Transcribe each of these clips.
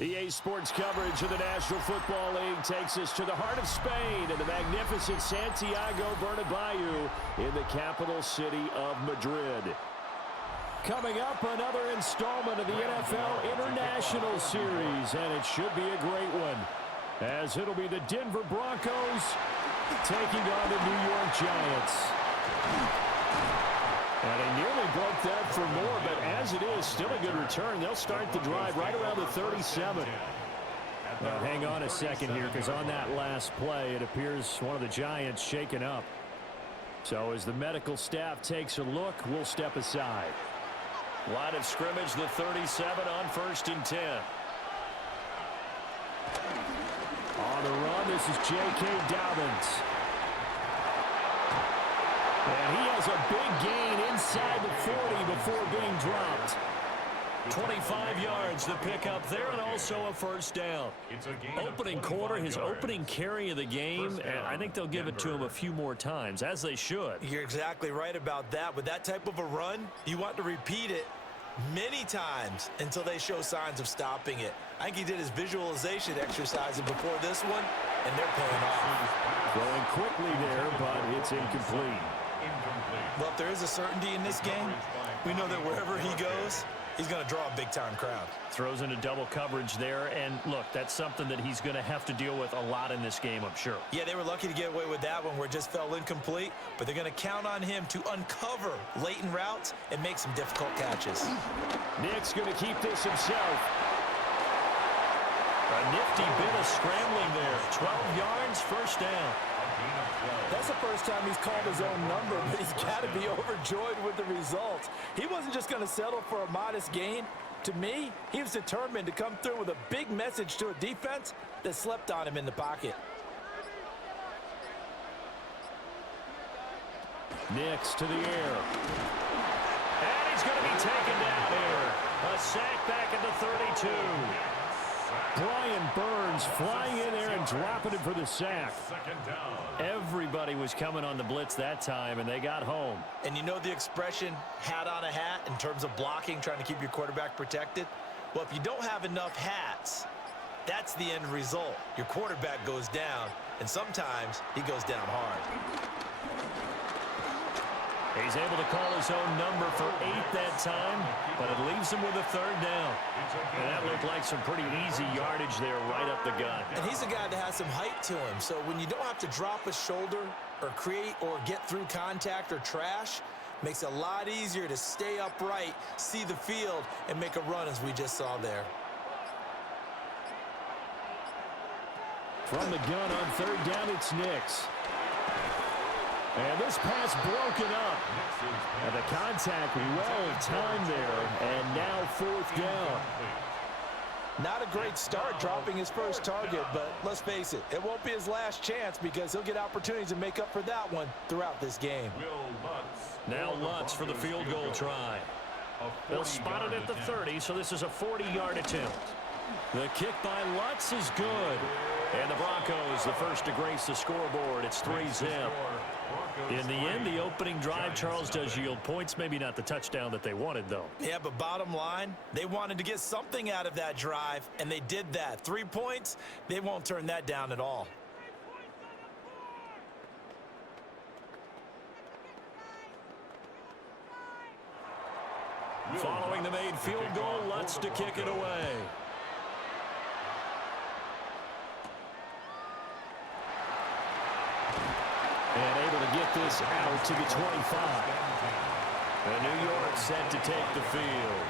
EA Sports coverage of the National Football League takes us to the heart of Spain and the magnificent Santiago Bernabeu in the capital city of Madrid. Coming up, another installment of the NFL International Series, and it should be a great one, as it'll be the Denver Broncos taking on the New York Giants. And he nearly broke that for more, but as it is, still a good return. They'll start the drive right around the 37. Now, hang on a second here, because on that last play, it appears one of the Giants shaken up. So as the medical staff takes a look, we'll step aside. Line of scrimmage, the 37 on 1st and 10. On the run, this is J.K. Dobbins. And he has a big gain inside the 40 before being dropped. 25 yards to pick up there, and also a first down. Opening quarter, his opening carry of the game, and I think they'll give it to him a few more times, as they should. You're exactly right about that. With that type of a run, you want to repeat it many times until they show signs of stopping it. I think he did his visualization exercises before this one, and they're paying off. Going quickly there, but it's incomplete. Well, if there is a certainty in this game, we know that wherever he goes, he's going to draw a big-time crowd. Throws into double coverage there, and look, that's something that he's going to have to deal with a lot in this game, I'm sure. Yeah, they were lucky to get away with that one where it just fell incomplete, but they're going to count on him to uncover latent routes and make some difficult catches. Nick's going to keep this himself. A nifty bit of scrambling there. 12 yards, first down. That's the first time he's called his own number, but he's got to be overjoyed with the results. He wasn't just going to settle for a modest gain. To me, he was determined to come through with a big message to a defense that slept on him in the pocket. Nix to the air. And he's going to be taken down here. A sack back at the 32. Brian Burns flying in there and dropping it for the sack. Everybody was coming on the blitz that time, and they got home. And you know the expression, hat on a hat, in terms of blocking, trying to keep your quarterback protected? Well, if you don't have enough hats, that's the end result. Your quarterback goes down, and sometimes he goes down hard. He's able to call his own number for 8 that time, but it leaves him with a third down. And that looked like some pretty easy yardage there right up the gut. And he's a guy that has some height to him, so when you don't have to drop a shoulder or create or get through contact or trash, makes it a lot easier to stay upright, see the field, and make a run as we just saw there. From the gun on third down, it's Nix. And this pass broken up. And the contact well timed there. And now fourth down. Not a great start dropping his first target, but let's face it, it won't be his last chance because he'll get opportunities to make up for that one throughout this game. Now Lutz for the field goal try. They'll spot it at the 30, so this is a 40-yard attempt. The kick by Lutz is good. And the Broncos, the first to grace the scoreboard. It's 3-zip. In the end, the opening drive, Charles, does yield points. Maybe not the touchdown that they wanted, though. Yeah, but bottom line, they wanted to get something out of that drive, and they did that. 3 points, they won't turn that down at all. Following the made field goal, Lutz to kick it away. And able to get this out to the 25. And New York set to take the field.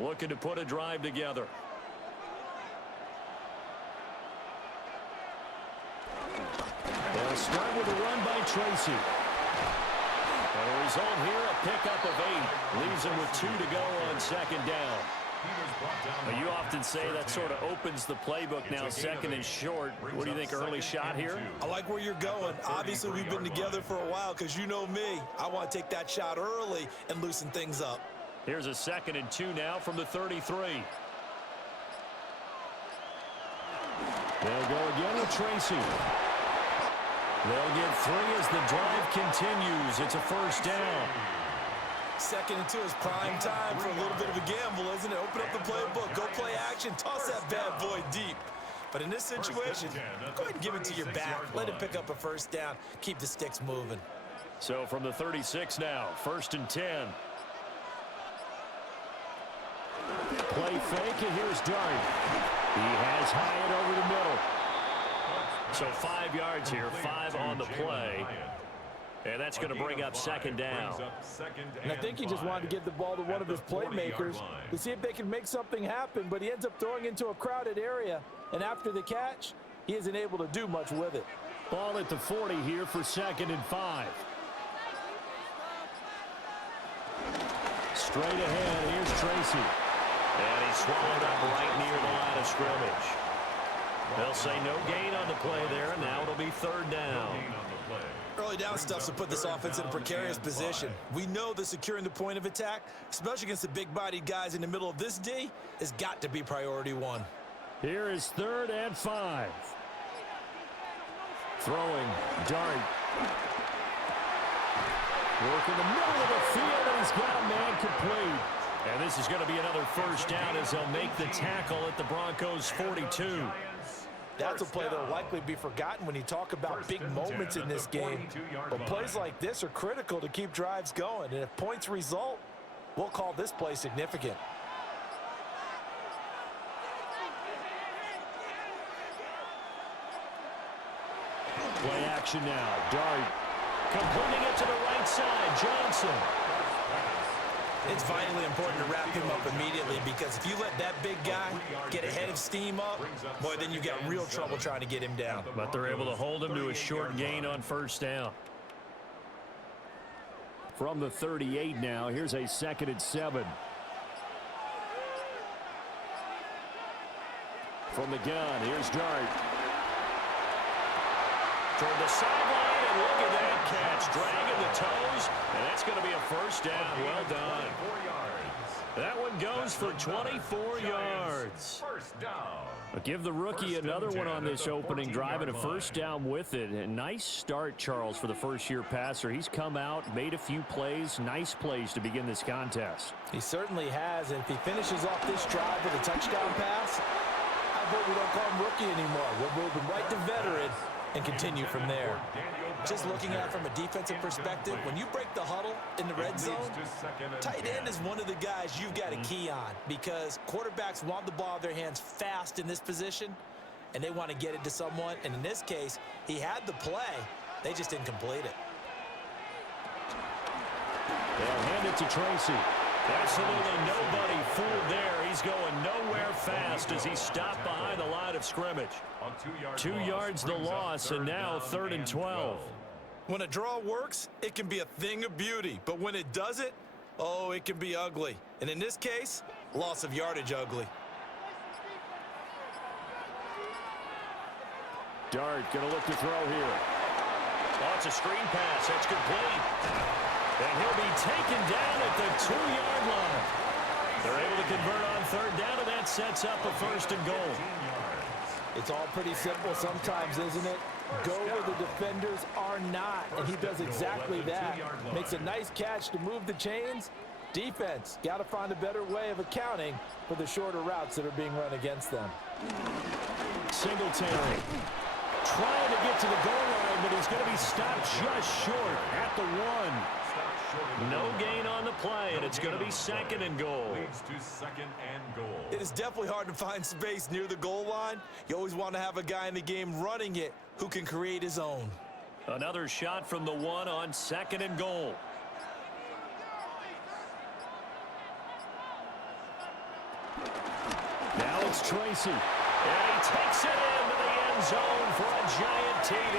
Looking to put a drive together. They'll start with a run by Tracy. And the result here, a pickup of 8. Leaves him with 2 to go on second down. Now, you often say that sort of opens the playbook now, second and short. What do you think, early shot here? I like where you're going. Obviously, we've been together for a while because you know me. I want to take that shot early and loosen things up. Here's a 2nd and 2 now from the 33. They'll go again with Tracy. They'll get 3 as the drive continues. It's a first down. 2nd and 2 is prime time for a little bit of a gamble, isn't it? Open up the playbook, go play action, toss that bad boy deep. But in this situation, go ahead and give it to your back. Let him pick up a first down. Keep the sticks moving. So from the 36 now, 1st and 10. Play fake, and here's Dart. He has Hyatt over the middle. So 5 yards here, 5 on the play. And that's going to bring up 2nd down. And I think he just wanted to give the ball to one of his playmakers to see if they can make something happen, but he ends up throwing into a crowded area. And after the catch, he isn't able to do much with it. Ball at the 40 here for 2nd and 5. Straight ahead, here's Tracy. And he's swallowed up right near the line of scrimmage. They'll say no gain on the play there, and now it'll be 3rd down. Early down stuff to put this offense in a precarious position. We know that securing the point of attack, especially against the big-bodied guys in the middle of this D, has got to be priority 1. Here is 3rd and 5. Throwing, Dart. Work in the middle of the field, and he's got a man complete. And this is going to be another first down as they'll make the tackle at the Broncos' 42. That's a play that will likely be forgotten when you talk about big moments in this game. But plays like this are critical to keep drives going. And if points result, we'll call this play significant. Play action now. Dart completing it to the right side. Johnson. It's vitally important to wrap him up immediately, because if you let that big guy get a head of steam up, boy, then you got real trouble trying to get him down. But they're able to hold him to a short gain on 1st down. From the 38 now, here's a 2nd and 7. From the gun, here's Dart. Toward the sideline, and look at that catch. Dragging the toes, and that's going to be a first down. Well done. That one goes for 24 yards. But give the rookie another one on this opening drive and a first down with it. A nice start, Charles, for the first-year passer. He's come out, made a few plays, nice plays to begin this contest. He certainly has, and if he finishes off this drive with a touchdown pass, I hope we don't call him rookie anymore. We'll move him right to veteran and continue from there. Just looking at it from a defensive perspective, when you break the huddle in the red zone, tight end is one of the guys you've got to key on, because quarterbacks want the ball in their hands fast in this position, and they want to get it to someone. And in this case, he had the play. They just didn't complete it. They'll hand it to Tracy. Absolutely nobody fooled there. He's going nowhere fast as he stopped behind the line of scrimmage. 2 yards the loss, and now 3rd and 12. When a draw works, it can be a thing of beauty. But when it doesn't, oh, it can be ugly. And in this case, loss of yardage ugly. Dart going to look to throw here. Oh, it's a screen pass. That's complete. And he'll be taken down at the 2-yard line. They're able to convert on 3rd down, and that sets up a 1st and goal. It's all pretty simple sometimes, isn't it? Go where the defenders are not, and he does exactly that. Makes a nice catch to move the chains. Defense, got to find a better way of accounting for the shorter routes that are being run against them. Singletary trying to get to the goal line, but he's going to be stopped just short at the 1. No gain on the play, and it's going to be 2nd and goal. It is definitely hard to find space near the goal line. You always want to have a guy in the game running it who can create his own. Another shot from the 1 on 2nd and goal. Now it's Tracy. And he takes it into the end zone for a giant TD.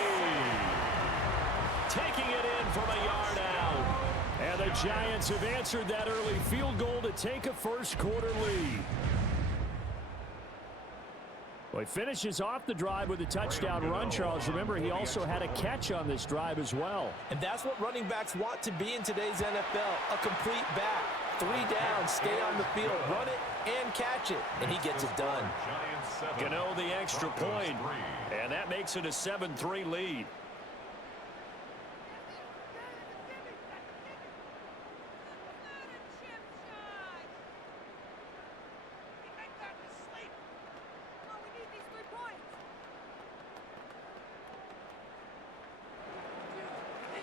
Taking it in from a yard out. And the Giants have answered that early field goal to take a first-quarter lead. Well, he finishes off the drive with a touchdown run, Charles. Remember, he also had a catch on this drive as well. And that's what running backs want to be in today's NFL, a complete back. 3 down, stay on the field, run it, and catch it. And he gets it done. Gano the extra point, and that makes it a 7-3 lead.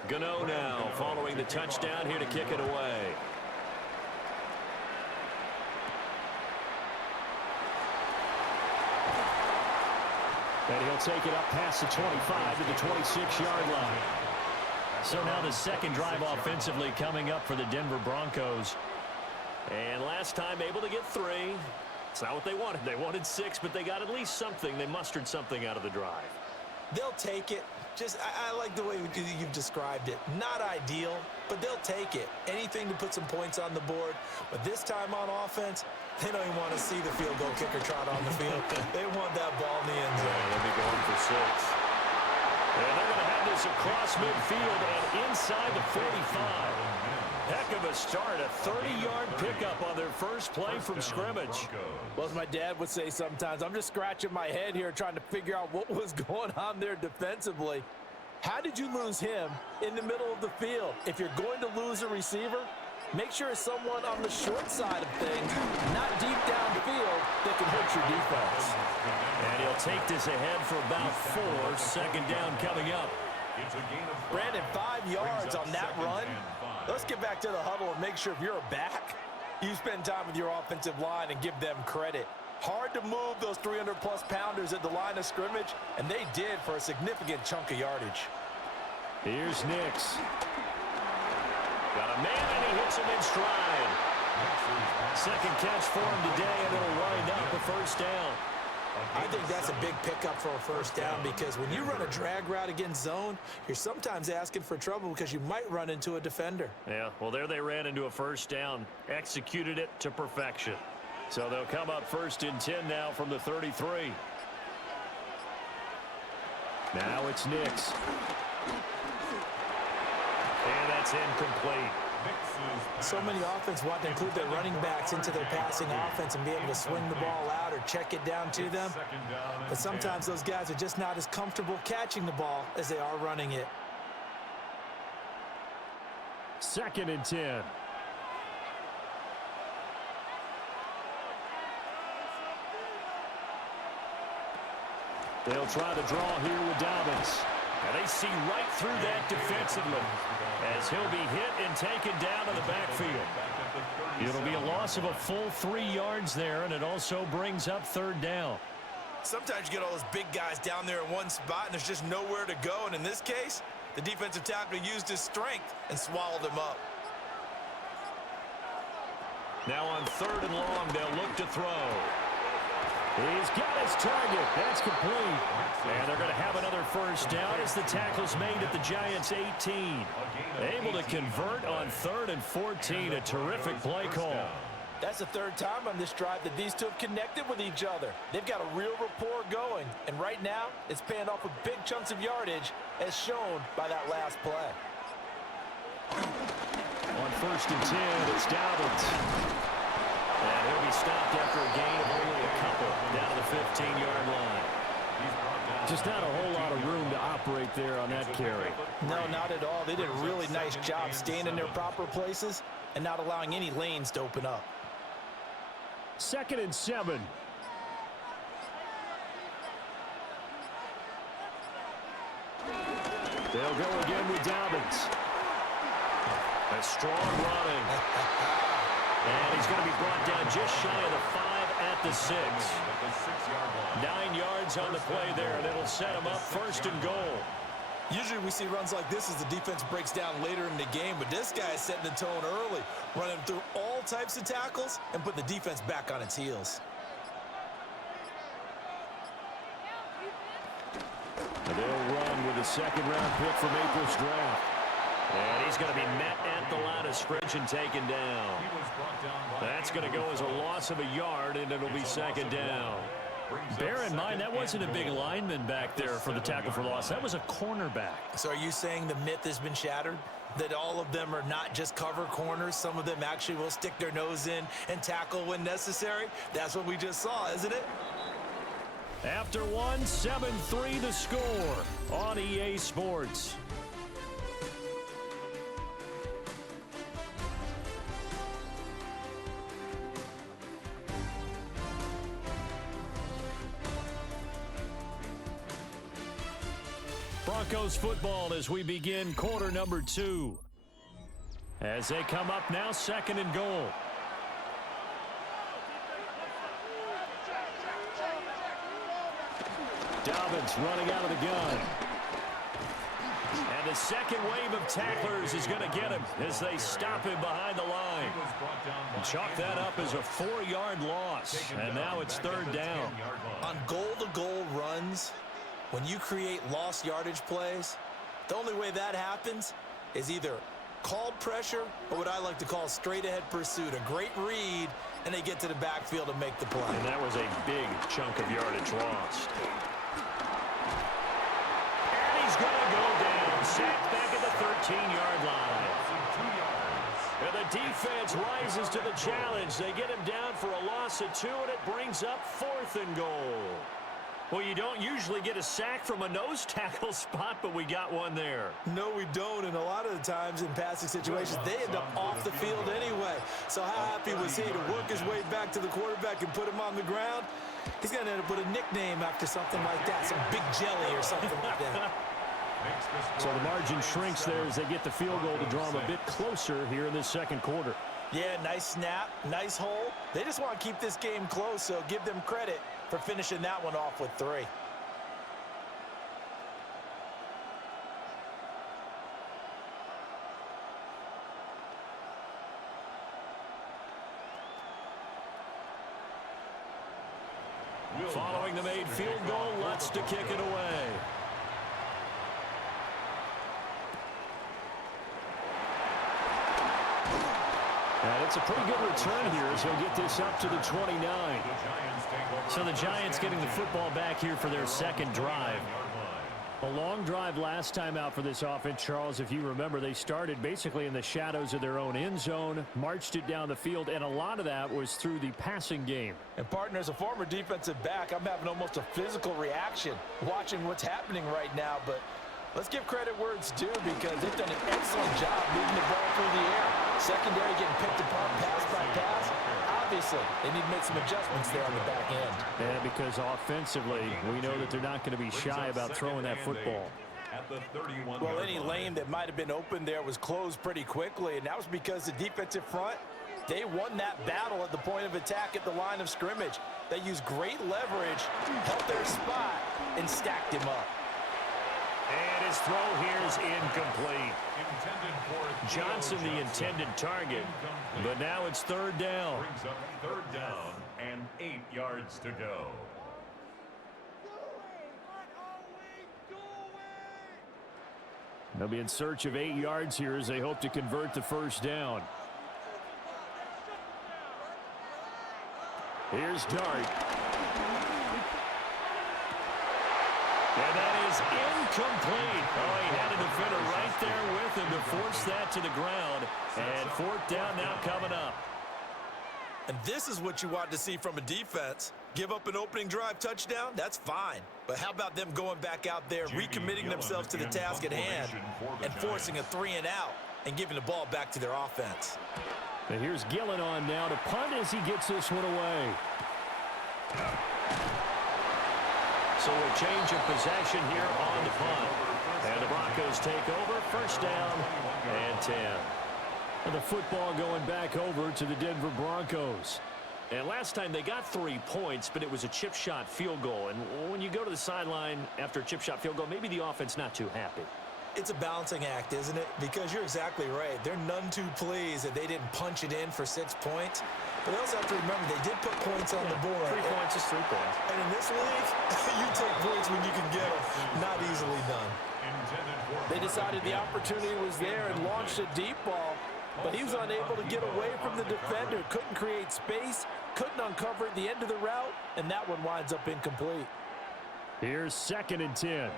Gano now following the touchdown here to kick it away. And he'll take it up past the 25 to the 26-yard line. So now the second drive offensively coming up for the Denver Broncos. And last time able to get 3. It's not what they wanted. They wanted 6, but they got at least something. They mustered something out of the drive. They'll take it. I like the way you've described it. Not ideal, but they'll take it. Anything to put some points on the board. But this time on offense, they don't even want to see the field goal kicker trot on the field. They want that ball in the end zone. Yeah, they'll be going for 6. And they're going to have this across midfield and inside the 45. Heck of a start, a 30-yard pickup on their first play from scrimmage. Well, as my dad would say sometimes, I'm just scratching my head here trying to figure out what was going on there defensively. How did you lose him in the middle of the field? If you're going to lose a receiver, make sure it's someone on the short side of things, not deep downfield, that can hurt your defense. And he'll take this ahead for about 4. Second down coming up. Brandon, 5 yards on that run. Let's get back to the huddle and make sure if you're a back, you spend time with your offensive line and give them credit. Hard to move those 300-plus pounders at the line of scrimmage, and they did for a significant chunk of yardage. Here's Nix. Got a man, and he hits him in stride. Second catch for him today, and it'll wind up the first down. I think that's a big pickup for a first down because when you run a drag route against zone, you're sometimes asking for trouble because you might run into a defender. Yeah, well, there they ran into a first down, executed it to perfection. So they'll come up 1st and 10 now from the 33. Now it's Nix. And that's incomplete. So many offenses want to include their running backs into their passing offense and be able to swing the ball out or check it down to them. But sometimes those guys are just not as comfortable catching the ball as they are running it. 2nd and 10. They'll try to draw here with Dobbins. And they see right through that defensively as he'll be hit and taken down in the backfield. It'll be a loss of a full 3 yards there, and it also brings up 3rd down. Sometimes you get all those big guys down there in one spot, and there's just nowhere to go. And in this case, the defensive tackle used his strength and swallowed him up. Now on 3rd and long, they'll look to throw. He's got his target. That's complete. And they're going to have another first down as the tackle's made at the Giants' 18. Able to convert on 3rd and 14. A terrific play call. That's the 3rd time on this drive that these two have connected with each other. They've got a real rapport going. And right now, it's paying off with big chunks of yardage as shown by that last play. On 1st and 10, it's Dobbins. And he'll be stopped after a gain of only a couple down to the 15-yard line. Just not a whole lot of room to operate there on that carry. No, not at all. They did a really nice job staying in their proper places and not allowing any lanes to open up. 2nd and 7. They'll go again with Dobbins. A strong running. And he's going to be brought down just shy of the 5 at the 6. 9 yards on the play there, and it'll set him up 1st and goal. Usually we see runs like this as the defense breaks down later in the game, but this guy is setting the tone early, running through all types of tackles and putting the defense back on its heels. And they'll run with a 2nd-round pick from April's draft. And he's going to be met at the line of scrimmage and taken down. That's going to go as a loss of a yard, and it'll be 2nd down. Bear in mind, that wasn't a big lineman back there for the tackle for loss. That was a cornerback. So are you saying the myth has been shattered? That all of them are not just cover corners? Some of them actually will stick their nose in and tackle when necessary? That's what we just saw, isn't it? After one, 7-3 the score on EA Sports. Broncos football as we begin quarter number 2. As they come up now, 2nd and goal. Dobbins running out of the gun. And the second wave of tacklers is going to get him as they stop him behind the line. And chalk that up as a 4-yard loss. And now it's 3rd down. On goal-to-goal runs, when you create lost yardage plays, the only way that happens is either called pressure or what I like to call straight-ahead pursuit. A great read, and they get to the backfield and make the play. And that was a big chunk of yardage lost. And he's going to go down. Sacked back at the 13-yard line. And the defense rises to the challenge. They get him down for a loss of 2, and it brings up 4th and goal. Well, you don't usually get a sack from a nose tackle spot, but we got one there. No, we don't, and a lot of the times in passing situations, they end up off the field anyway. So how happy was he to work his way back to the quarterback and put him on the ground? He's going to end up with a nickname after something like that, some Big Jelly or something like that. So the margin shrinks there as they get the field goal to draw them a bit closer here in this 2nd quarter. Yeah, nice snap, nice hole. They just want to keep this game close, so give them credit for finishing that one off with 3. Following the made field goal, Lutz to kick it away. And it's a pretty good return here as he'll get this up to the 29. So the Giants getting the football back here for their 2nd drive. A long drive last time out for this offense, Charles. If you remember, they started basically in the shadows of their own end zone, marched it down the field, and a lot of that was through the passing game. And, partner, as a former defensive back, I'm having almost a physical reaction watching what's happening right now. But let's give credit where it's due because they've done an excellent job moving the ball through the air. Secondary getting picked apart pass by pass. Obviously, they need to make some adjustments there on the back end. Yeah, because offensively, we know that they're not going to be shy about throwing that football. Well, any lane that might have been open there was closed pretty quickly, and that was because the defensive front, they won that battle at the point of attack at the line of scrimmage. They used great leverage, held their spot, and stacked him up. And his throw here is incomplete. Johnson the intended target, but now it's 3rd down. Brings up 3rd down and 8 yards to go. They'll be in search of 8 yards here as they hope to convert the 1st down. Here's Dart. And that is incomplete. Oh, he had a defender right there with him to force that to the ground. And 4th down now coming up. And this is what you want to see from a defense. Give up an opening drive touchdown, that's fine. But how about them going back out there, recommitting themselves to the task at hand, and forcing a 3-and-out and giving the ball back to their offense. And here's Gillen on now to punt as he gets this one away. So a change of possession here on the punt. And the Broncos take over, 1st down and 10. And the football going back over to the Denver Broncos. And last time they got 3 points, but it was a chip shot field goal. And when you go to the sideline after a chip shot field goal, maybe the offense not too happy. It's a balancing act, isn't it? Because you're exactly right. They're none too pleased that they didn't punch it in for 6 points. But they also have to remember they did put points on the board. 3 points is 3 points. And in this league, you take points when you can get them. Not easily done. They decided the opportunity was there and launched a deep ball, but he was unable to get away from the defender. Couldn't create space, couldn't uncover at the end of the route, and that one winds up incomplete. Here's 2nd and 10.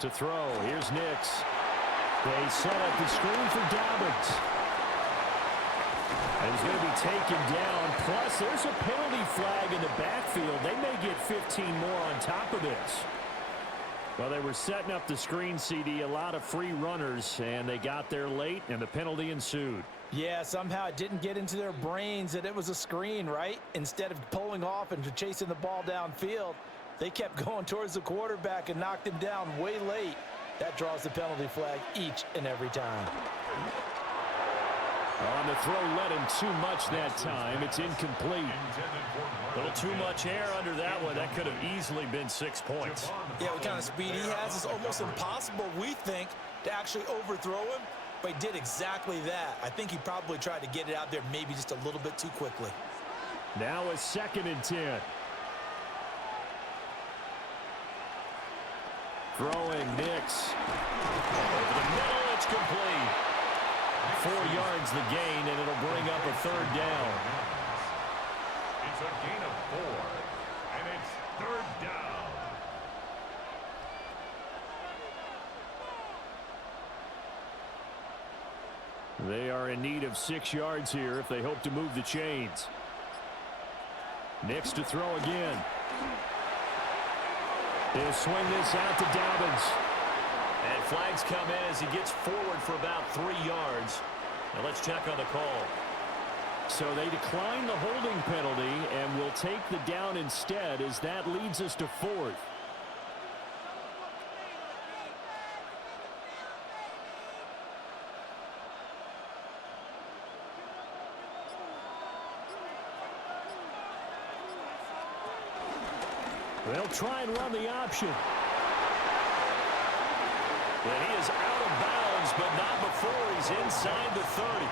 To throw, here's Nix. They set up the screen for Dobbins. And he's going to be taken down. Plus, there's a penalty flag in the backfield. They may get 15 more on top of this. Well, they were setting up the screen, CD, a lot of free runners, and they got there late, and the penalty ensued. Yeah, somehow it didn't get into their brains that it was a screen, right? Instead of pulling off and chasing the ball downfield, They kept going towards the quarterback and knocked him down way late. That draws the penalty flag each and every time. On the throw, led him too much that time. It's incomplete. A little too much air under that one. That could have easily been 6 points. Yeah, what kind of speed he has is almost impossible, we think, to actually overthrow him. But he did exactly that. I think he probably tried to get it out there maybe just a little bit too quickly. Now a 2nd and 10. Throwing, Nix. Over the middle, it's complete. 4 yards the gain, and it'll bring up a 3rd down. It's a gain of 4, and it's 3rd down. They are in need of 6 yards here if they hope to move the chains. Nix to throw again. He'll swing this out to Dobbins. And flags come in as he gets forward for about 3 yards. Now let's check on the call. So they decline the holding penalty and will take the down instead, as that leads us to 4th. They'll try and run the option. And he is out of bounds, but not before he's inside the 30.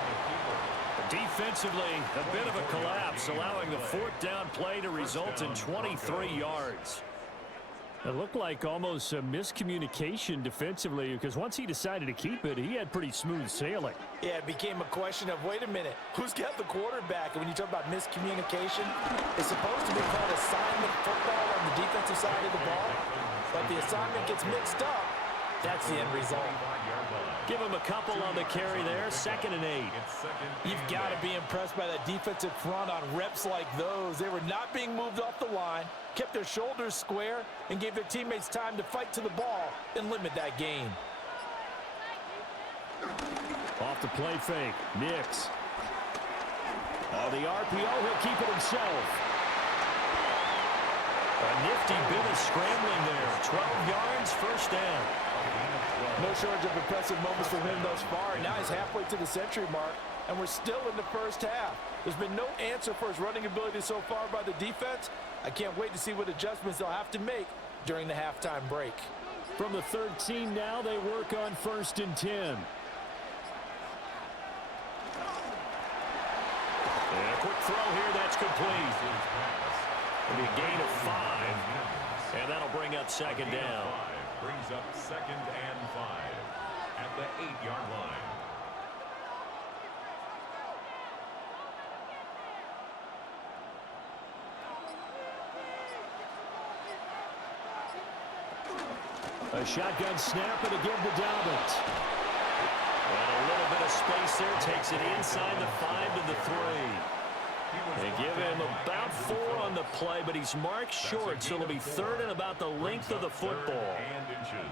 Defensively, a bit of a collapse, allowing the 4th down play to result in 23 yards. It looked like almost a miscommunication defensively, because once he decided to keep it, he had pretty smooth sailing. Yeah, it became a question of, wait a minute, who's got the quarterback? And when you talk about miscommunication, it's supposed to be called assignment football on the defensive side of the ball. But the assignment gets mixed up. That's the end result. Give him a couple on the carry there. 2nd and 8. You've got to be impressed by that defensive front on reps like those. They were not being moved off the line, kept their shoulders square, and gave their teammates time to fight to the ball and limit that gain. Off the play fake. Nix. On the RPO, he'll keep it himself. A nifty bit of scrambling there. 12 yards, 1st down. No shortage of impressive moments from him thus far. Now he's halfway to the century mark, and we're still in the 1st half. There's been no answer for his running ability so far by the defense. I can't wait to see what adjustments they'll have to make during the halftime break. From the 13 now, they work on 1st and 10. And a quick throw here, that's complete. It'll be a gain of 5, and that'll bring up 2nd down. Brings up 2nd and 5 at the 8-yard line. A shotgun snap, and again to Dobbins. And a little bit of space there, takes it inside the 5 to the 3. They give him about 4 on the play, but he's marked short, so it'll be 3rd and about the length of the football.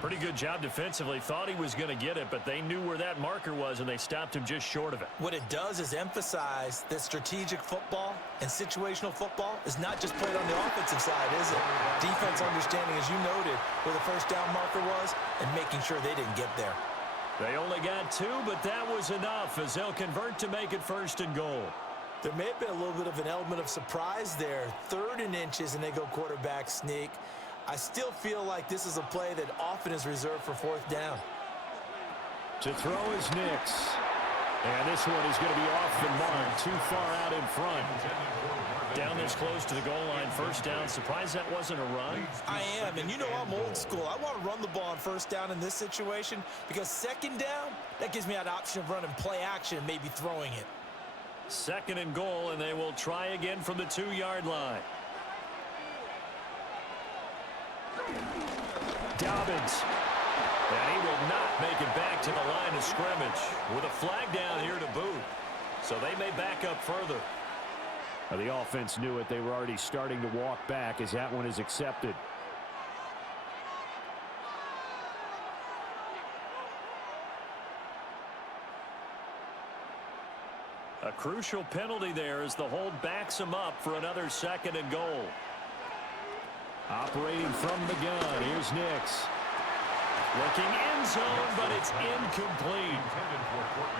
Pretty good job defensively. Thought he was going to get it, but they knew where that marker was, and they stopped him just short of it. What it does is emphasize that strategic football and situational football is not just played on the offensive side, is it? Defense understanding, as you noted, where the 1st down marker was and making sure they didn't get there. They only got 2, but that was enough as they'll convert to make it 1st and goal. There may have been a little bit of an element of surprise there. 3rd and inches, and they go quarterback sneak. I still feel like this is a play that often is reserved for 4th down. To throw is Nix. And this one is going to be off the mark, too far out in front. Down this close to the goal line, 1st down. Surprised that wasn't a run? I am, and you know I'm old school. I want to run the ball on 1st down in this situation because 2nd down, that gives me that option of running play action and maybe throwing it. 2nd and goal, and they will try again from the 2-yard line. Dobbins. And he will not make it back to the line of scrimmage with a flag down here to boot. So they may back up further. Now, the offense knew it. They were already starting to walk back as that one is accepted. A crucial penalty there as the hold backs him up for another 2nd and goal. Operating from the gun, here's Nix. Looking end zone, but it's incomplete.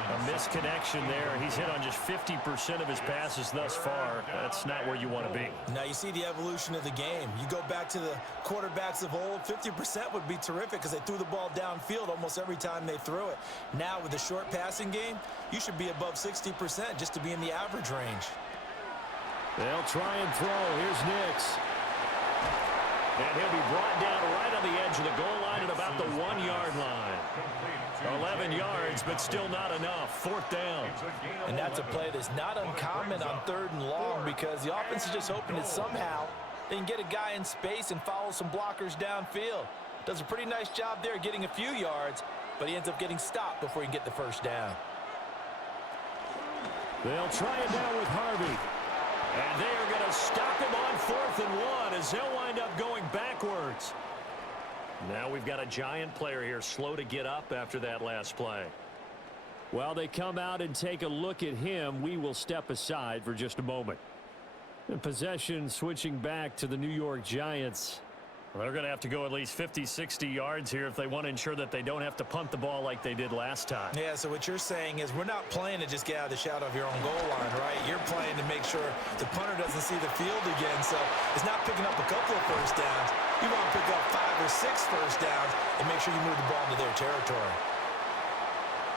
A misconnection there. He's hit on just 50% of his passes thus far. That's not where you want to be. Now you see the evolution of the game. You go back to the quarterbacks of old, 50% would be terrific because they threw the ball downfield almost every time they threw it. Now with the short passing game, you should be above 60% just to be in the average range. They'll try and throw. Here's Nix. And he'll be brought down right on the edge of the goal line at about the 1-yard line. 11 yards, but still not enough. 4th down. And that's a play that's not uncommon on 3rd and long because the offense is just hoping that somehow they can get a guy in space and follow some blockers downfield. Does a pretty nice job there getting a few yards, but he ends up getting stopped before he can get the 1st down. They'll try it now with Harvey. And they are going to stop him on 4th and 1 as he'll wind up going backwards. Now we've got a giant player here slow to get up after that last play. While they come out and take a look at him, we will step aside for just a moment. The possession switching back to the New York Giants. Well, they're going to have to go at least 50, 60 yards here if they want to ensure that they don't have to punt the ball like they did last time. Yeah, so what you're saying is we're not playing to just get out of the shadow of your own goal line, right? You're playing to make sure the punter doesn't see the field again. So it's not picking up a couple of 1st downs. You want to pick up 5 or 6 1st downs and make sure you move the ball into their territory.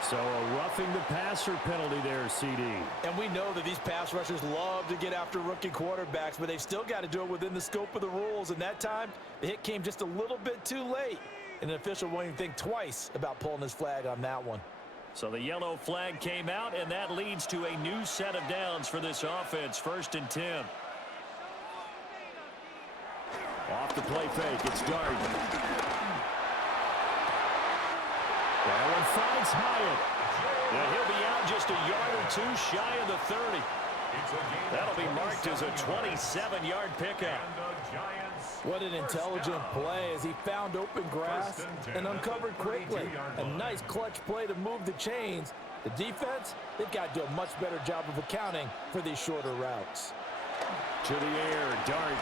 So a roughing the passer penalty there, CD. And we know that these pass rushers love to get after rookie quarterbacks, but they've still got to do it within the scope of the rules. And that time, the hit came just a little bit too late. And the official won't even think twice about pulling his flag on that one. So the yellow flag came out, and that leads to a new set of downs for this offense. 1st and 10. Off the play fake, it's Darden. That one finds Hyatt. And he'll be out just a yard or 2 shy of the 30. That'll be marked as a 27-yard pickup. What an intelligent play as he found open grass and uncovered quickly. A nice clutch play to move the chains. The defense, they've got to do a much better job of accounting for these shorter routes. To the air, Dart.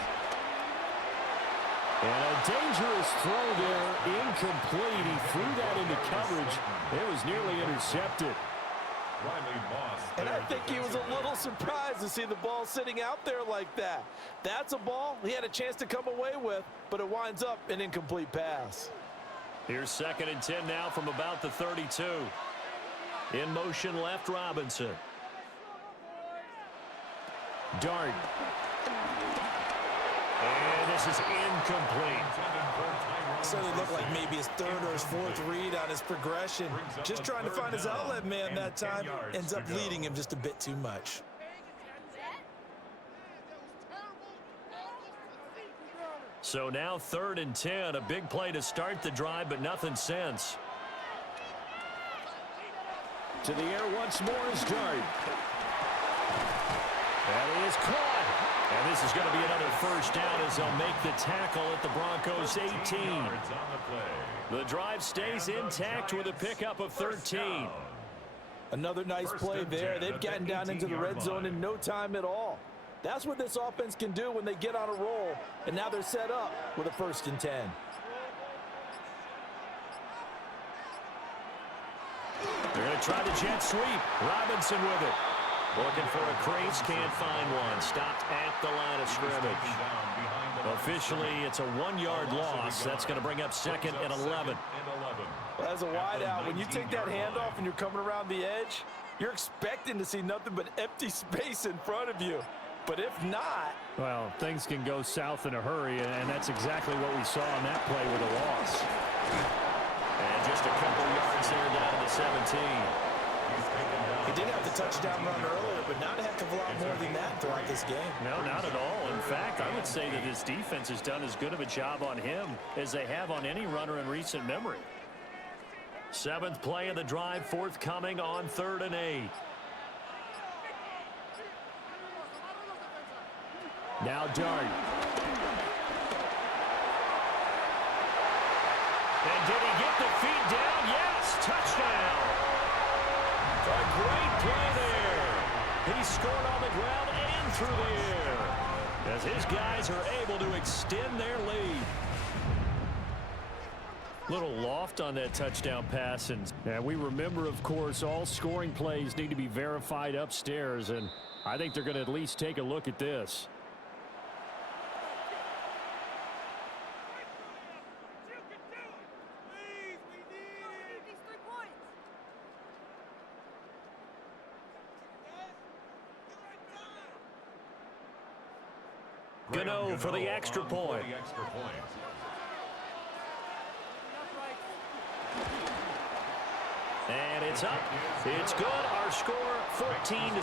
And a dangerous throw there, incomplete. He threw that into coverage. It was nearly intercepted. And I think he was a little surprised to see the ball sitting out there like that. That's a ball he had a chance to come away with, but it winds up an incomplete pass. Here's 2nd and 10 now from about the 32. In motion left, Robinson. Dart. And this is incomplete. Certainly looked like maybe his 3rd or his 4th read on his progression. Just trying to find his outlet man that time. Ends up leading him just a bit too much. So now 3rd and 10. A big play to start the drive, but nothing since. To the air once more is Dart. That is caught. And this is going to be another 1st down as they'll make the tackle at the Broncos 18. The drive stays intact with a pickup of 13. Another nice play there. They've gotten down into the red zone in no time at all. That's what this offense can do when they get on a roll. And now they're set up with a 1st and 10. They're going to try the jet sweep. Robinson with it. Looking for a crease, can't find one. Stopped at the line of scrimmage. Officially, it's a 1-yard loss. That's going to bring up 2nd and 11. Well, as a wideout, when you take that handoff and you're coming around the edge, you're expecting to see nothing but empty space in front of you. But if not... Well, things can go south in a hurry, and that's exactly what we saw on that play with a loss. And just a couple yards there down to the 17. He did have the touchdown run earlier, but not a heck of a lot more than that throughout this game. No, not at all. In fact, I would say that his defense has done as good of a job on him as they have on any runner in recent memory. 7th play of the drive, forthcoming on 3rd and 8. Now Dart. And did he get the feet down? Yes, touchdown. A great play there. He scored on the ground and through the air as his guys are able to extend their lead. Little loft on that touchdown pass. And we remember, of course, all scoring plays need to be verified upstairs. And I think they're going to at least take a look at this. Gano for the extra point. And it's up. It's good. Our score 14-6. 14.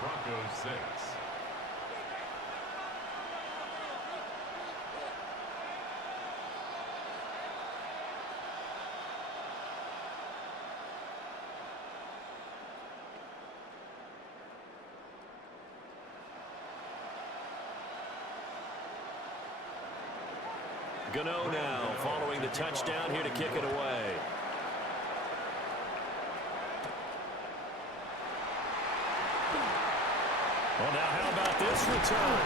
Broncos 6. Gano now following the touchdown here to kick it away. Well, now how about this return?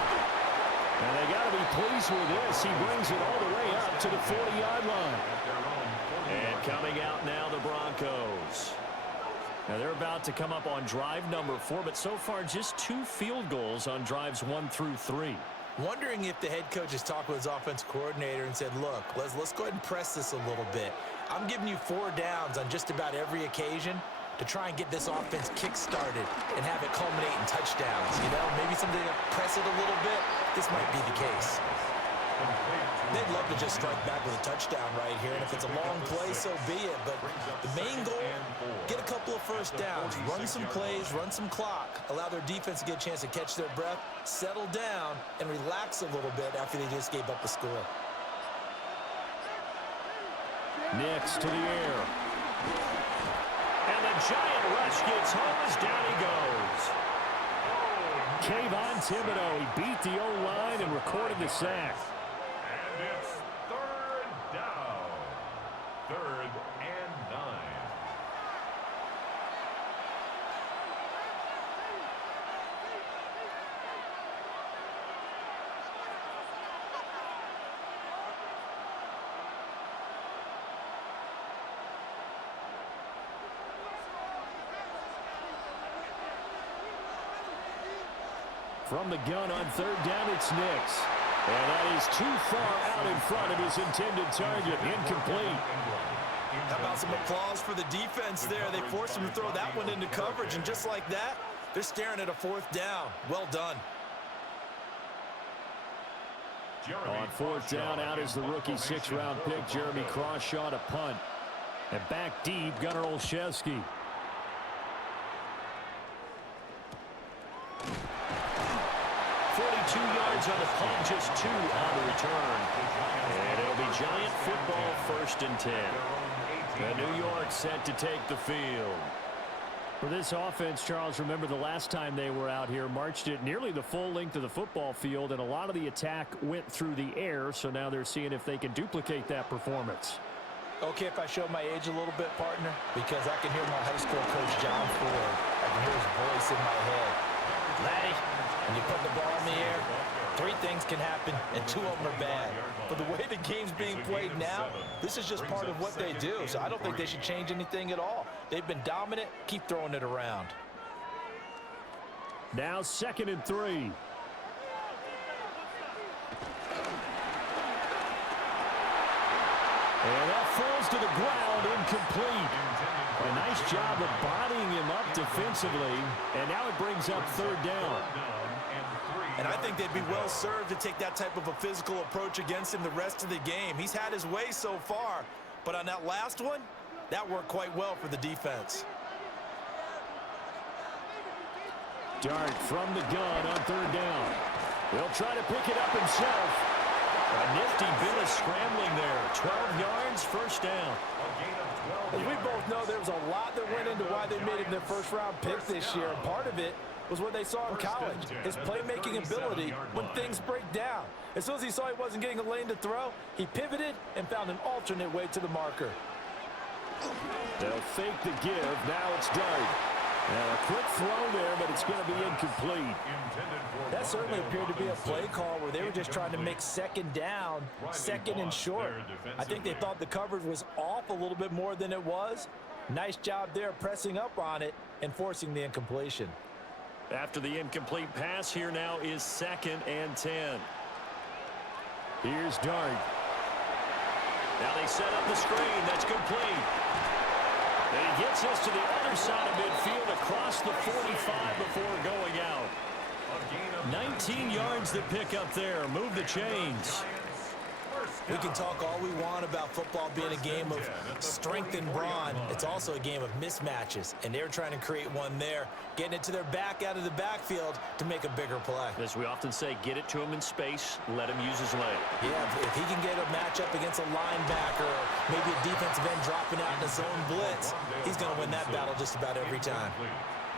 And they got to be pleased with this. He brings it all the way up to the 40-yard line. And coming out now, the Broncos. Now they're about to come up on drive number 4, but so far just 2 field goals on drives 1 through 3. Wondering if the head coach has talked with his offense coordinator and said, look, let's go ahead and press this a little bit. I'm giving you 4 downs on just about every occasion to try and get this offense kick-started and have it culminate in touchdowns. You know, maybe something to press it a little bit. This might be the case. They'd love to just strike back with a touchdown right here, and if it's a long play, so be it. But the main goal, get a couple of first downs, run some plays, run some clock, allow their defense to get a chance to catch their breath, settle down, and relax a little bit after they just gave up the score. Next to the air. And the giant rush gets home as down he goes. Kayvon Thibodeau, he beat the O-line and recorded the sack. And it's 3rd down. 3rd and 9. From the gun on 3rd down, it's Nix. And that is too far out in front of his intended target. Incomplete. How about some applause for the defense there? They forced him to throw that one into coverage, and just like that, they're staring at a 4th down. Well done. On 4th down, out is the rookie 6th-round pick, Jeremy Crawshaw, to punt. And back deep, Gunnar Olszewski. On the punt, just 2 on the return. And it'll be Giant football 1st and 10. And New York set to take the field. For this offense, Charles, remember the last time they were out here, marched it nearly the full length of the football field, and a lot of the attack went through the air, so now they're seeing if they can duplicate that performance. Okay, if I show my age a little bit, partner, because I can hear my high school coach, John Ford. I can hear his voice in my head. Laddie, when you put the ball in the air, 3 things can happen, and 2 of them are bad. But the way the game's being played now, this is just part of what they do. So I don't think they should change anything at all. They've been dominant. Keep throwing it around. Now 2nd and 3. And that falls to the ground, incomplete. A nice job of bodying him up defensively. And now it brings up 3rd down. And I think they'd be well served to take that type of a physical approach against him the rest of the game. He's had his way so far, but on that last one, that worked quite well for the defense. Dart from the gun on 3rd down. He'll try to pick it up himself. A nifty bit of scrambling there. 12 yards, 1st down. As we both know, there was a lot that went into why they made him their 1st-round pick this year. And part of it was what they saw in college, his playmaking ability when things break down. As soon as he saw he wasn't getting a lane to throw, he pivoted and found an alternate way to the marker. They'll fake the give. Now it's Dart. Now a quick throw there, but it's going to be incomplete. That certainly appeared to be a play call where they were just trying to make second down, second and short. I think they thought the coverage was off a little bit more than it was. Nice job there pressing up on it and forcing the incompletion. After the incomplete pass, here now is 2nd and 10. Here's Dart. Now they set up the screen. That's complete. And he gets this to the other side of midfield across the 45 before going out. 19 yards to pick up there. Move the chains. We can talk all we want about football being a game of strength and brawn. It's also a game of mismatches, and they're trying to create one there, getting it to their back out of the backfield to make a bigger play. As we often say, get it to him in space, let him use his leg. Yeah, if he can get a matchup against a linebacker or maybe a defensive end dropping out in a zone blitz, he's going to win that battle just about every time.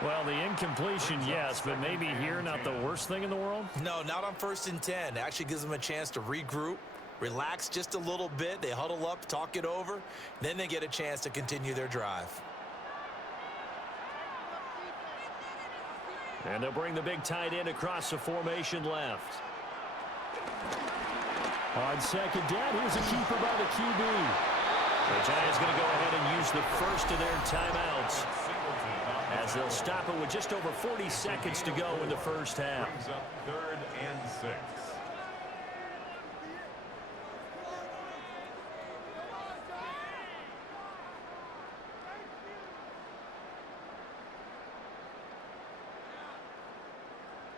Well, the incompletion, yes, but maybe here not the worst thing in the world? No, not on 1st and 10. It actually gives them a chance to regroup, relax just a little bit. They huddle up, talk it over. Then they get a chance to continue their drive. And they'll bring the big tight end across the formation left. On second down, here's a keeper by the QB. The Giants going to go ahead and use the first of their timeouts, as they'll stop it with just over 40 seconds to go in the first half. Brings up 3rd and 6.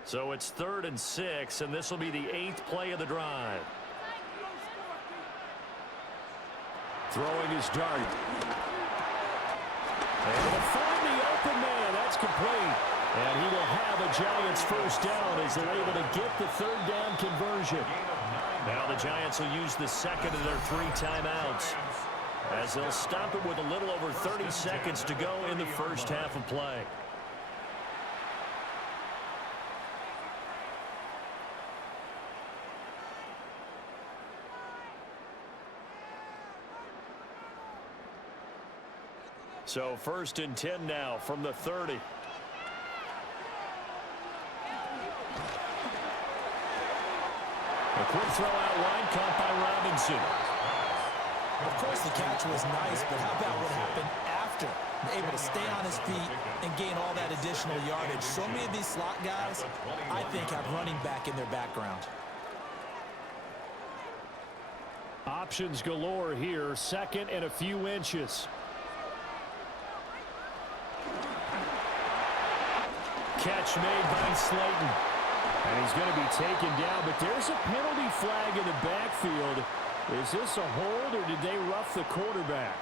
So it's 3rd and 6, and this will be the 8th play of the drive. Throwing his Dart. And he'll find the open man. That's complete. And he will have a Giants first down as they're able to get the 3rd down conversion. Now the Giants will use the second of their 3 timeouts, as they'll stop it with a little over 30 seconds to go in the first half of play. So 1st and 10 now from the 30. A quick throw out wide, caught by Robinson. Of course, the catch was nice, but how about what happened after? Able to stay on his feet and gain all that additional yardage. So many of these slot guys, I think, have running back in their background. Options galore here. 2nd and a few inches. Catch made by Slayton. And he's going to be taken down, but there's a penalty flag in the backfield. Is this a hold, or did they rough the quarterback?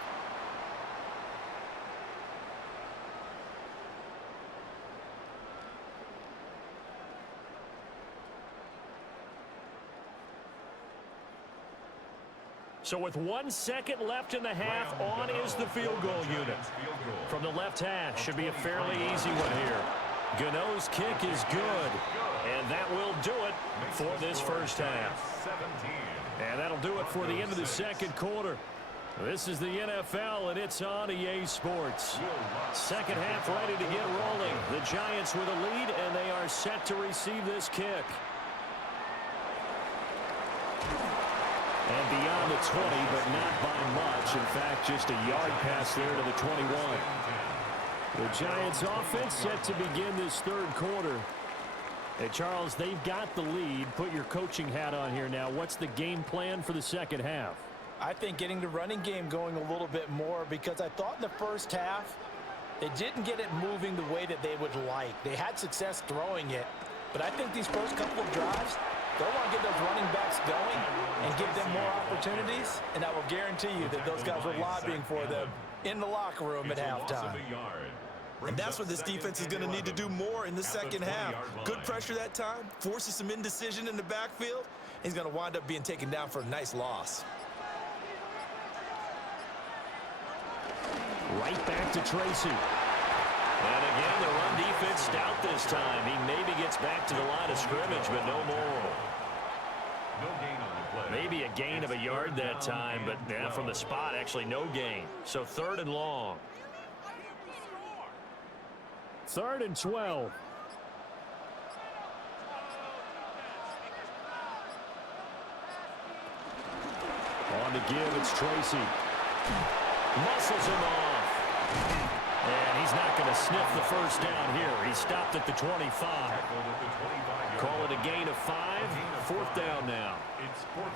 So with 1 second left in the half, on is the field goal unit. From the left hash, should be a fairly easy one here. Gano's kick is good, and that will do it for this first half. And that'll do it for the end of the second quarter. This is the NFL, and it's on EA Sports. Second half ready to get rolling. The Giants with a lead, and they are set to receive this kick. And beyond the 20, but not by much. In fact, just a yard pass there to the 21. The Giants offense set to begin this 3rd quarter. Hey, Charles, they've got the lead. Put your coaching hat on here now. What's the game plan for the second half? I think getting the running game going a little bit more, because I thought in the first half they didn't get it moving the way that they would like. They had success throwing it, but I think these first couple of drives, they'll want to get those running backs going and give them more opportunities, and I will guarantee you that those guys were lobbying for them in the locker room at halftime. And that's what this defense is going to need to do more in the second half. Good pressure that time, forces some indecision in the backfield. He's going to wind up being taken down for a nice loss. Right back to Tracy. And again, the run defense stout this time. He maybe gets back to the line of scrimmage, but no more. Maybe a gain of a yard that time, but yeah, from the spot, actually no gain. So 3rd and long. 3rd and 12. On to give, it's Tracy. Muscles him off. And he's not going to sniff the first down here. He stopped at the 25. Call it a gain of 5. 4th down now.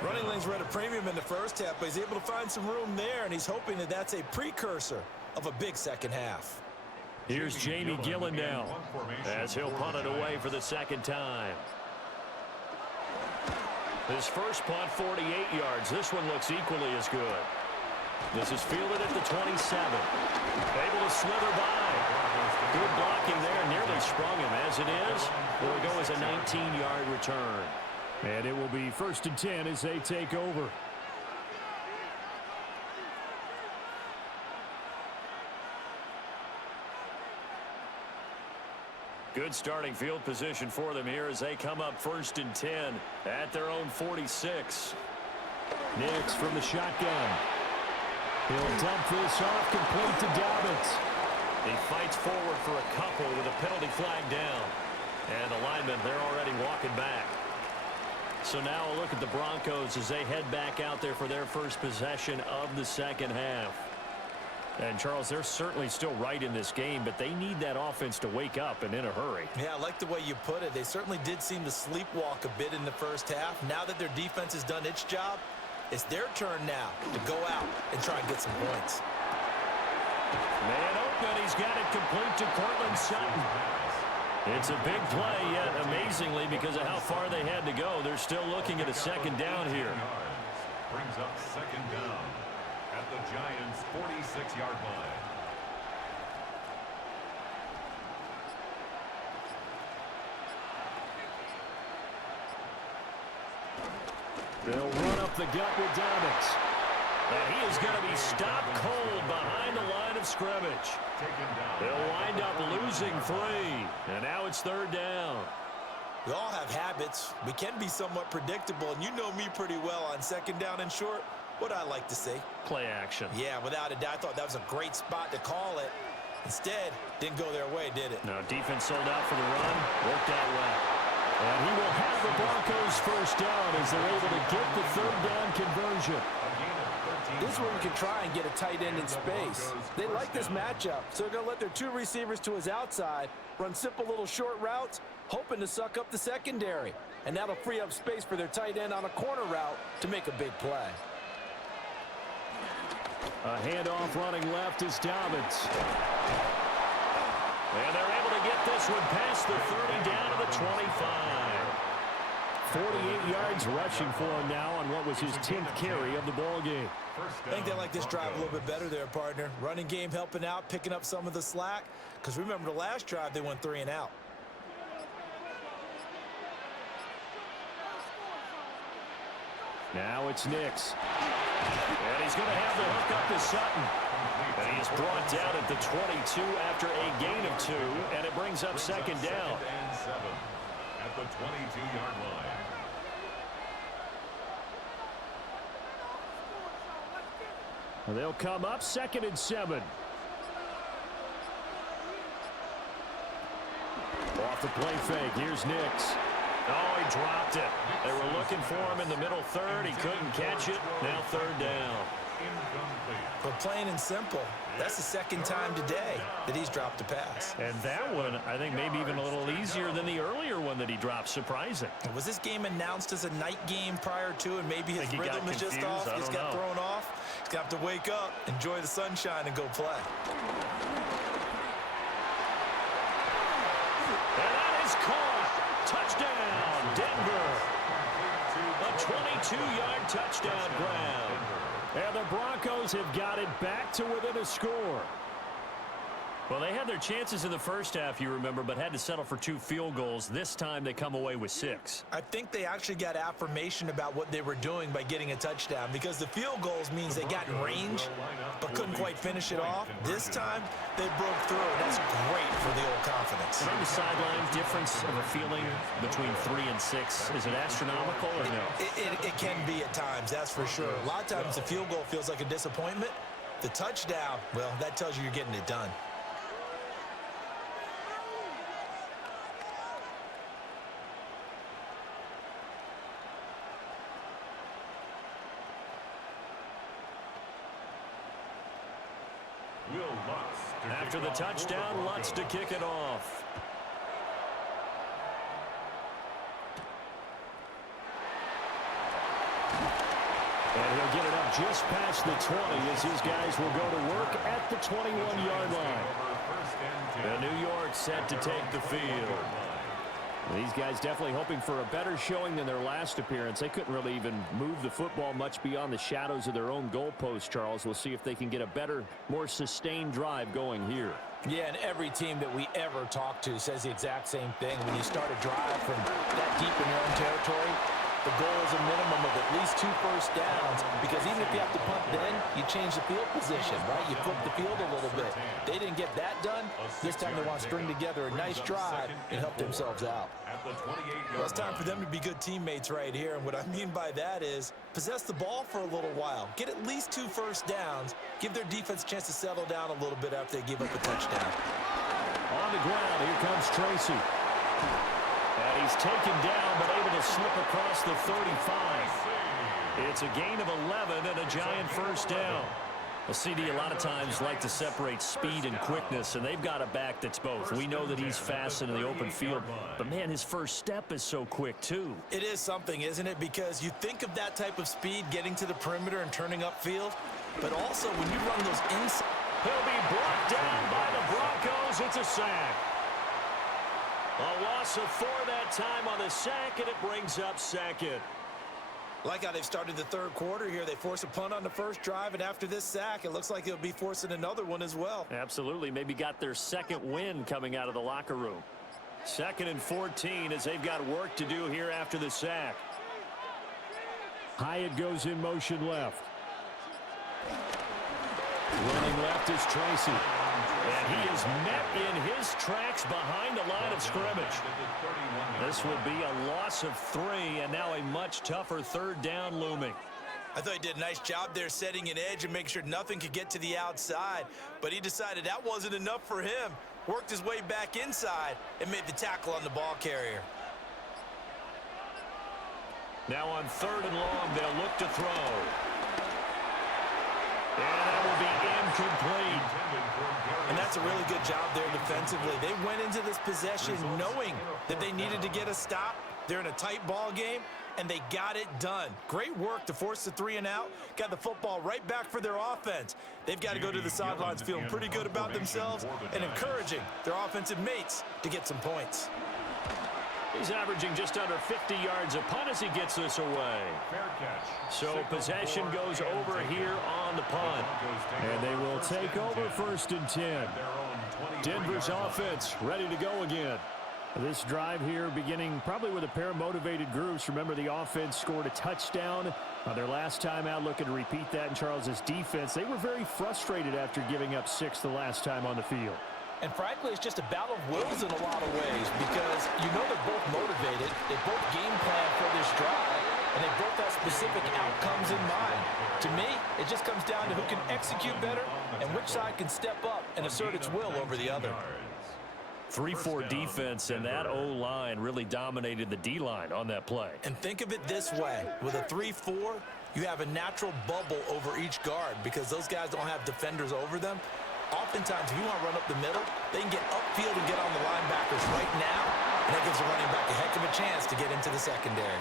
Running lanes were at a premium in the first half, but he's able to find some room there, and he's hoping that that's a precursor of a big second half. Here's Jamie Gillen now as he'll punt it away for the 2nd time. His first punt, 48 yards. This one looks equally as good. This is fielded at the 27. Able to slither by. Good blocking there. Nearly sprung him. As it is, it will go as a 19-yard return. And it will be 1st and 10 as they take over. Good starting field position for them here as they come up 1st and 10 at their own 46. Nix from the shotgun. He'll dump this off complete to Dobbins. He fights forward for a couple with a penalty flag down. And the linemen, they're already walking back. So now a look at the Broncos as they head back out there for their first possession of the 2nd half. And, Charles, they're certainly still right in this game, but they need that offense to wake up and in a hurry. Yeah, I like the way you put it. They certainly did seem to sleepwalk a bit in the first half. Now that their defense has done its job, it's their turn now to go out and try and get some points. Man open, he's got it complete to Cortland Sutton. It's a big play, yet amazingly, because of how far they had to go, they're still looking at a 2nd down here. Brings up 2nd down at the Giants' 46-yard line. They'll run up the gut with Dobbins. And he is going to be stopped cold behind the line of scrimmage. They'll wind up losing 3. And now it's 3rd down. We all have habits. We can be somewhat predictable, and you know me pretty well on 2nd down and short. What I like to see. Play action. Yeah, without a doubt, I thought that was a great spot to call it. Instead, didn't go their way, did it? No, defense sold out for the run. Worked out well. And he will have the Broncos 1st down as they're able to get the 3rd down conversion. This is where you can try and get a tight end in space. They like this matchup, so they're going to let their 2 receivers to his outside run simple little short routes, hoping to suck up the secondary. And that'll free up space for their tight end on a corner route to make a big play. A handoff running left is Dobbins. And they're able to get this one past the 30 down to the 25. 48 yards rushing for him now on what was his 10th carry of the ball game. I think they like this drive a little bit better there, partner. Running game helping out, picking up some of the slack. Because remember the last drive, they went 3 and out. Now it's Nix. And he's going to have the hook up to Sutton. And he is brought down at the 22 after a gain of 2. And it brings up 2nd down. And 7 at the 22-yard line. They'll come up 2nd and 7. Off the play fake. Here's Nix. Oh, he dropped it. They were looking for him in the middle 3rd. He couldn't catch it. Now 3rd down. But plain and simple, that's the 2nd time today that he's dropped a pass. And that one, I think, maybe even a little easier than the earlier one that he dropped. Surprising. Was this game announced as a night game prior to, and maybe his rhythm is just off? He just got thrown off. He's going to have to wake up, enjoy the sunshine, and go play. And that is caught. Touchdown, Denver. A 22-yard touchdown grab. And the Broncos have got it back to within a score. Well, they had their chances in the first half, you remember, but had to settle for 2 field goals. This time they come away with 6. I think they actually got affirmation about what they were doing by getting a touchdown, because the field goals means they got in range but couldn't quite finish it off. This time they broke through, and that's great for the old confidence. And on the sideline, difference of a feeling between 3 and 6, is it astronomical or no? It can be at times, that's for sure. A lot of times the field goal feels like a disappointment. The touchdown, well, that tells you you're getting it done. After the touchdown, Lutz to kick it off. And he'll get it up just past the 20 as his guys will go to work at the 21-yard line. And New York set to take the field. These guys definitely hoping for a better showing than their last appearance. They couldn't really even move the football much beyond the shadows of their own goalpost, Charles. We'll see if they can get a better, more sustained drive going here. Yeah, and every team that we ever talk to says the exact same thing. When you start a drive from that deep in your own territory, the goal is a minimum of at least 2 first downs, because even if you have to punt then, you change the field position, right? You flip the field a little bit. They didn't get that done. This time they want to string together a nice drive and help themselves out. Well, it's time for them to be good teammates right here, and what I mean by that is possess the ball for a little while. Get at least 2 first downs. Give their defense a chance to settle down a little bit after they give up a touchdown. On the ground, here comes Tracy. And he's taken down, but able to slip across the 35. It's a gain of 11 and a giant first down. Well, CD a lot of times like to separate speed and quickness, and they've got a back that's both. We know that he's fast in the open field, but, man, his first step is so quick, too. It is something, isn't it? Because you think of that type of speed getting to the perimeter and turning upfield, but also when you run those inside. He'll be brought down by the Broncos. It's a sack. A loss of 4 that time on the sack, and it brings up second. Like how they've started the third quarter here. They force a punt on the first drive, and after this sack, it looks like they'll be forcing another one as well. Absolutely. Maybe got their second win coming out of the locker room. 2nd and 14 as they've got work to do here after the sack. Hyatt goes in motion left. Running left is Tracy. And he is met in his tracks behind the line of scrimmage. This will be a loss of 3, and now a much tougher 3rd down looming. I thought he did a nice job there setting an edge and making sure nothing could get to the outside, but he decided that wasn't enough for him. Worked his way back inside and made the tackle on the ball carrier. Now on 3rd and long, they'll look to throw. And that will be incomplete. And that's a really good job there defensively. They went into this possession knowing that they needed to get a stop. They're in a tight ball game, and they got it done. Great work to force the 3 and out. Got the football right back for their offense. They've got to go to the sidelines feeling pretty good about themselves and encouraging their offensive mates to get some points. He's averaging just under 50 yards a punt as he gets this away. So possession goes over here on the punt. And they will take over 1st and 10. Denver's offense ready to go again. This drive here beginning probably with a pair of motivated groups. Remember, the offense scored a touchdown on their last time out. Looking to repeat that in Charles's defense. They were very frustrated after giving up 6 the last time on the field. And frankly, it's just a battle of wills in a lot of ways, because you know they're both motivated. They both game plan for this drive, and they both have specific outcomes in mind. To me, it just comes down to who can execute better and which side can step up and assert its will over the other. 3-4 defense, and that O-line really dominated the D-line on that play. And think of it this way. With a 3-4, you have a natural bubble over each guard because those guys don't have defenders over them. Oftentimes, if you want to run up the middle, they can get upfield and get on the linebackers right now, and that gives the running back a heck of a chance to get into the secondary.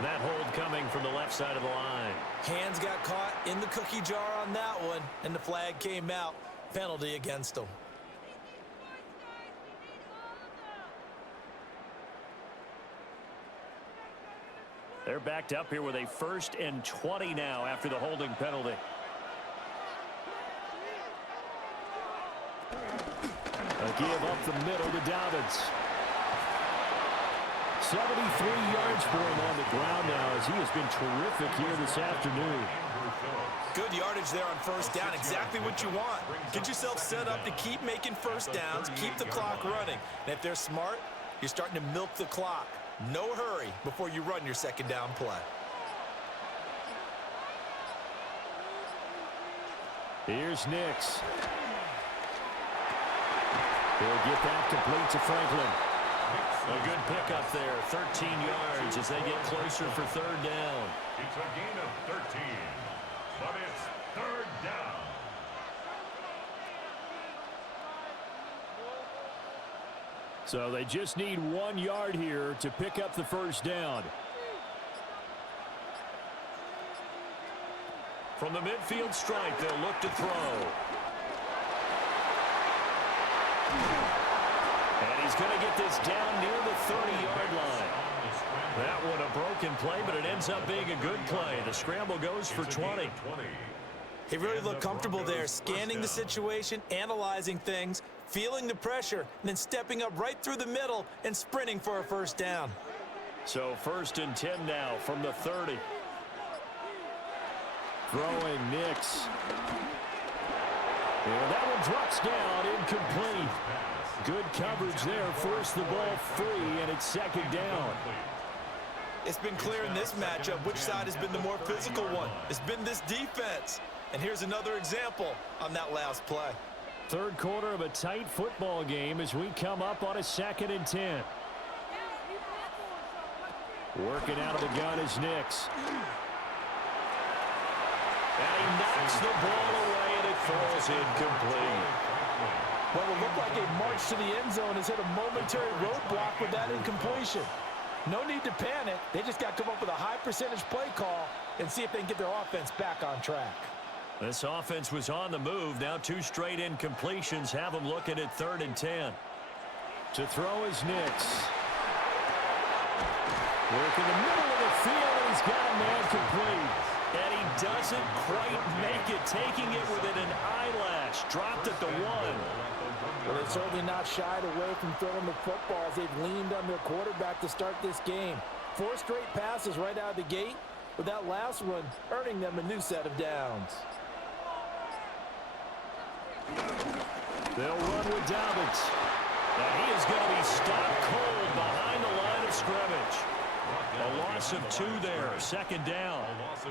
That hold coming from the left side of the line. Hands got caught in the cookie jar on that one, and the flag came out. Penalty against them. They're backed up here with a 1st and 20 now after the holding penalty. A give up the middle to Dobbins. 73 yards for him on the ground now as he has been terrific here this afternoon. Good yardage there on 1st down. Exactly what you want. Get yourself set up to keep making 1st downs, keep the clock running. And if they're smart, you're starting to milk the clock. No hurry before you run your 2nd down play. Here's Nix. He'll get that complete to Franklin. A good pickup there, 13 yards as they get closer for 3rd down. It's a gain of 13, but it's 3rd down. So they just need 1 yard here to pick up the first down. From the midfield stripe, they'll look to throw. And he's going to get this down near the 30-yard line. That one a broken play, but it ends up being a good play. The scramble goes for 20. He really looked comfortable there, scanning the situation, analyzing things, feeling the pressure, and then stepping up right through the middle and sprinting for a first down. So 1st and 10 now from the 30. Throwing Nix. And that one drops down, incomplete. Good coverage there, forced the ball free, and it's 2nd down. It's been clear in this matchup which side has been the more physical one. It's been this defense. And here's another example on that last play. 3rd quarter of a tight football game as we come up on a 2nd and 10. Working out of the gun is Nix. And he knocks the ball away, and it falls incomplete. Well, it looked like a march to the end zone has hit a momentary roadblock with that incompletion. No need to panic. They just got to come up with a high percentage play call and see if they can get their offense back on track. This offense was on the move. Now 2 straight incompletions have them looking at 3rd and 10. To throw is Nix. Work in the middle of the field, and he's got a man complete. And he doesn't quite make it, taking it within an eyelash. Dropped at the 1. Well, they're certainly not shied away from throwing the football as they've leaned on their quarterback to start this game. 4 straight passes right out of the gate, with that last one earning them a new set of downs. They'll run with Dobbins. Now he is going to be stopped cold behind the line of scrimmage. A loss of 2 there, 2nd down.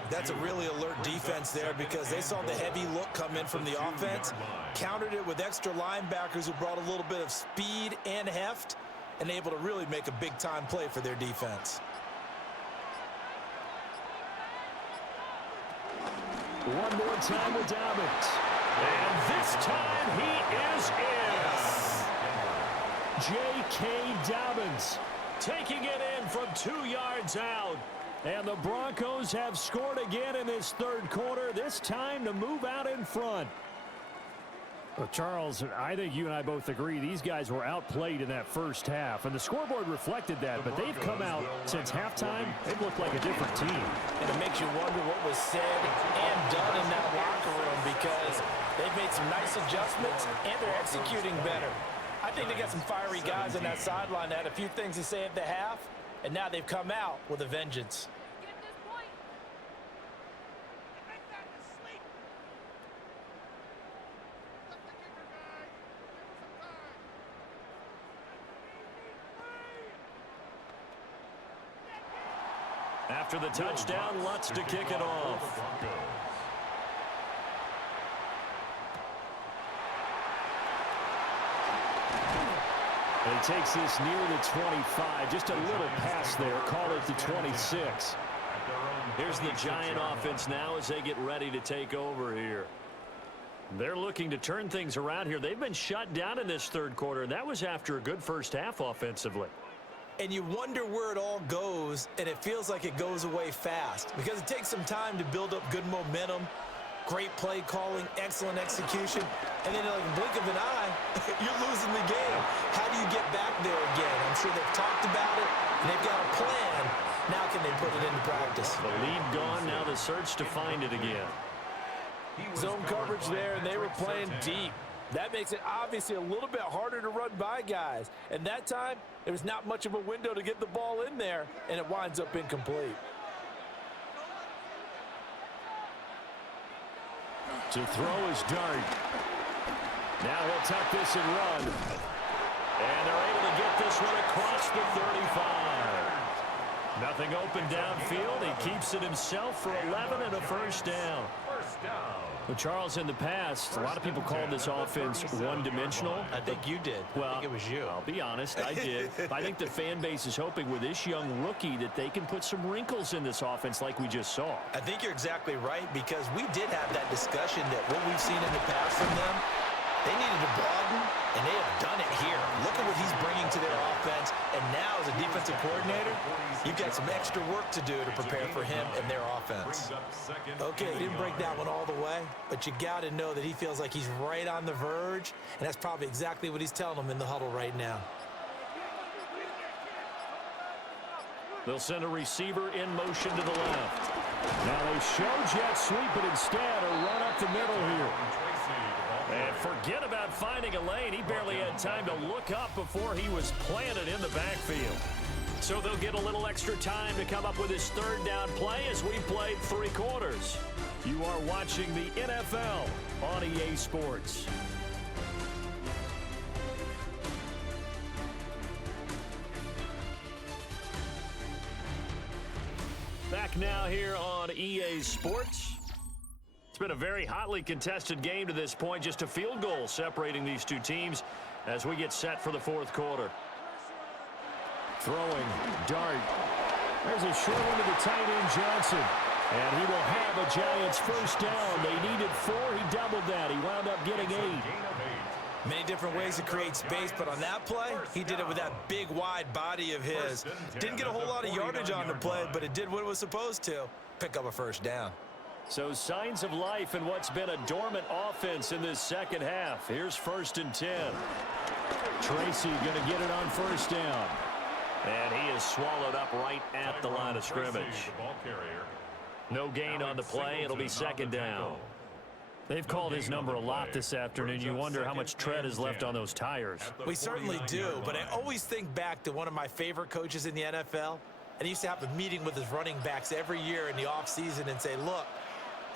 That's a really alert defense there because they saw the heavy look come in from the offense, countered it with extra linebackers who brought a little bit of speed and heft, and able to really make a big-time play for their defense. One more time with Dobbins. And this time he is in. J.K. Dobbins Taking it in from 2 yards out. And the Broncos have scored again in this 3rd quarter, this time to move out in front. Well, Charles, I think you and I both agree these guys were outplayed in that first half, and the scoreboard reflected that, but they've come out since halftime. They've looked like a different team. And it makes you wonder what was said and done in that locker room because they've made some nice adjustments and they're executing better. I think they got some fiery guys on that sideline that had a few things to say at the half, and now they've come out with a vengeance. After the touchdown, Lutz to kick it off. And he takes this near the 25, just a little pass there, call it the 26. Here's the Giant offense now as they get ready to take over here. They're looking to turn things around here. They've been shut down in this 3rd quarter, and that was after a good first half offensively. And you wonder where it all goes, and it feels like it goes away fast because it takes some time to build up good momentum, great play calling, excellent execution, and then like a blink of an eye, you're losing the game. How do you get back there again? I'm sure they've talked about it, and they've got a plan. Now can they put it into practice? The lead gone, now the search to find it again. Zone coverage there, and they were playing deep. That makes it obviously a little bit harder to run by guys. And that time, there was not much of a window to get the ball in there, and it winds up incomplete. To throw is Dart. Now he'll tuck this and run. And they're able to get this one across the 35. Nothing open downfield. He keeps it himself for 11 and a first down. Well, Charles, in the past, a lot of people called this offense one-dimensional. I think you did. Well, I think it was you. I'll be honest, I did. I think the fan base is hoping with this young rookie that they can put some wrinkles in this offense like we just saw. I think you're exactly right because we did have that discussion that what we've seen in the past from them, They needed to broaden, and they have done it here. Look at what he's bringing to their offense. And now, as a defensive coordinator, you've got some extra work to do to prepare for him and their offense. Okay, he didn't break that one all the way, but you got to know that he feels like he's right on the verge, and that's probably exactly what he's telling them in the huddle right now. They'll send a receiver in motion to the left. Now they show jet sweep, but instead a run up the middle here. And forget about finding a lane. He barely had time to look up before he was planted in the backfield. So they'll get a little extra time to come up with his third down play as we played 3 quarters. You are watching the NFL on EA Sports. Back now here on EA Sports. It's been a very hotly contested game to this point. Just a field goal separating these two teams as we get set for the 4th quarter. Throwing, dart. There's a short one to the tight end, Johnson. And he will have a Giants first down. They needed 4. He doubled that. He wound up getting 8. Many different ways to create space, but on that play, he did it with that big, wide body of his. Didn't get a whole lot of yardage on the play, but it did what it was supposed to. Pick up a first down. So signs of life in what's been a dormant offense in this second half. Here's 1st and 10. Tracy going to get it on first down. And he is swallowed up right at the line of scrimmage. No gain on the play. It'll be 2nd down. They've called his number a lot this afternoon. You wonder how much tread is left on those tires. We certainly do, but I always think back to one of my favorite coaches in the NFL. And he used to have a meeting with his running backs every year in the offseason and say, look,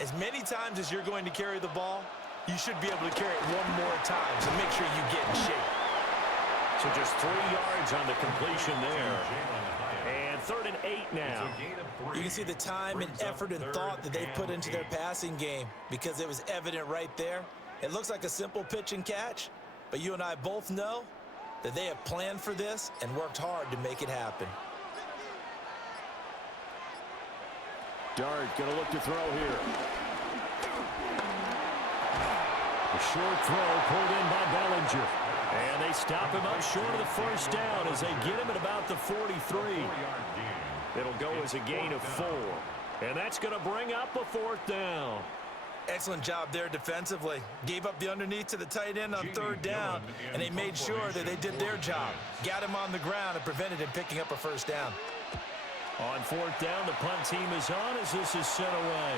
as many times as you're going to carry the ball, you should be able to carry it one more time, so make sure you get in shape. So just 3 yards on the completion there. And 3rd and 8 now. You can see the time and effort and thought that they put into their passing game because it was evident right there. It looks like a simple pitch and catch, but you and I both know that they have planned for this and worked hard to make it happen. Dart going to look to throw here. A short throw pulled in by Bellinger. And they stop him up short of the first down as they get him at about the 43. It'll go as a gain of 4. And that's going to bring up a 4th down. Excellent job there defensively. Gave up the underneath to the tight end on 3rd down, and they made sure that they did their job. Got him on the ground and prevented him picking up a first down. On 4th down, the punt team is on as this is sent away.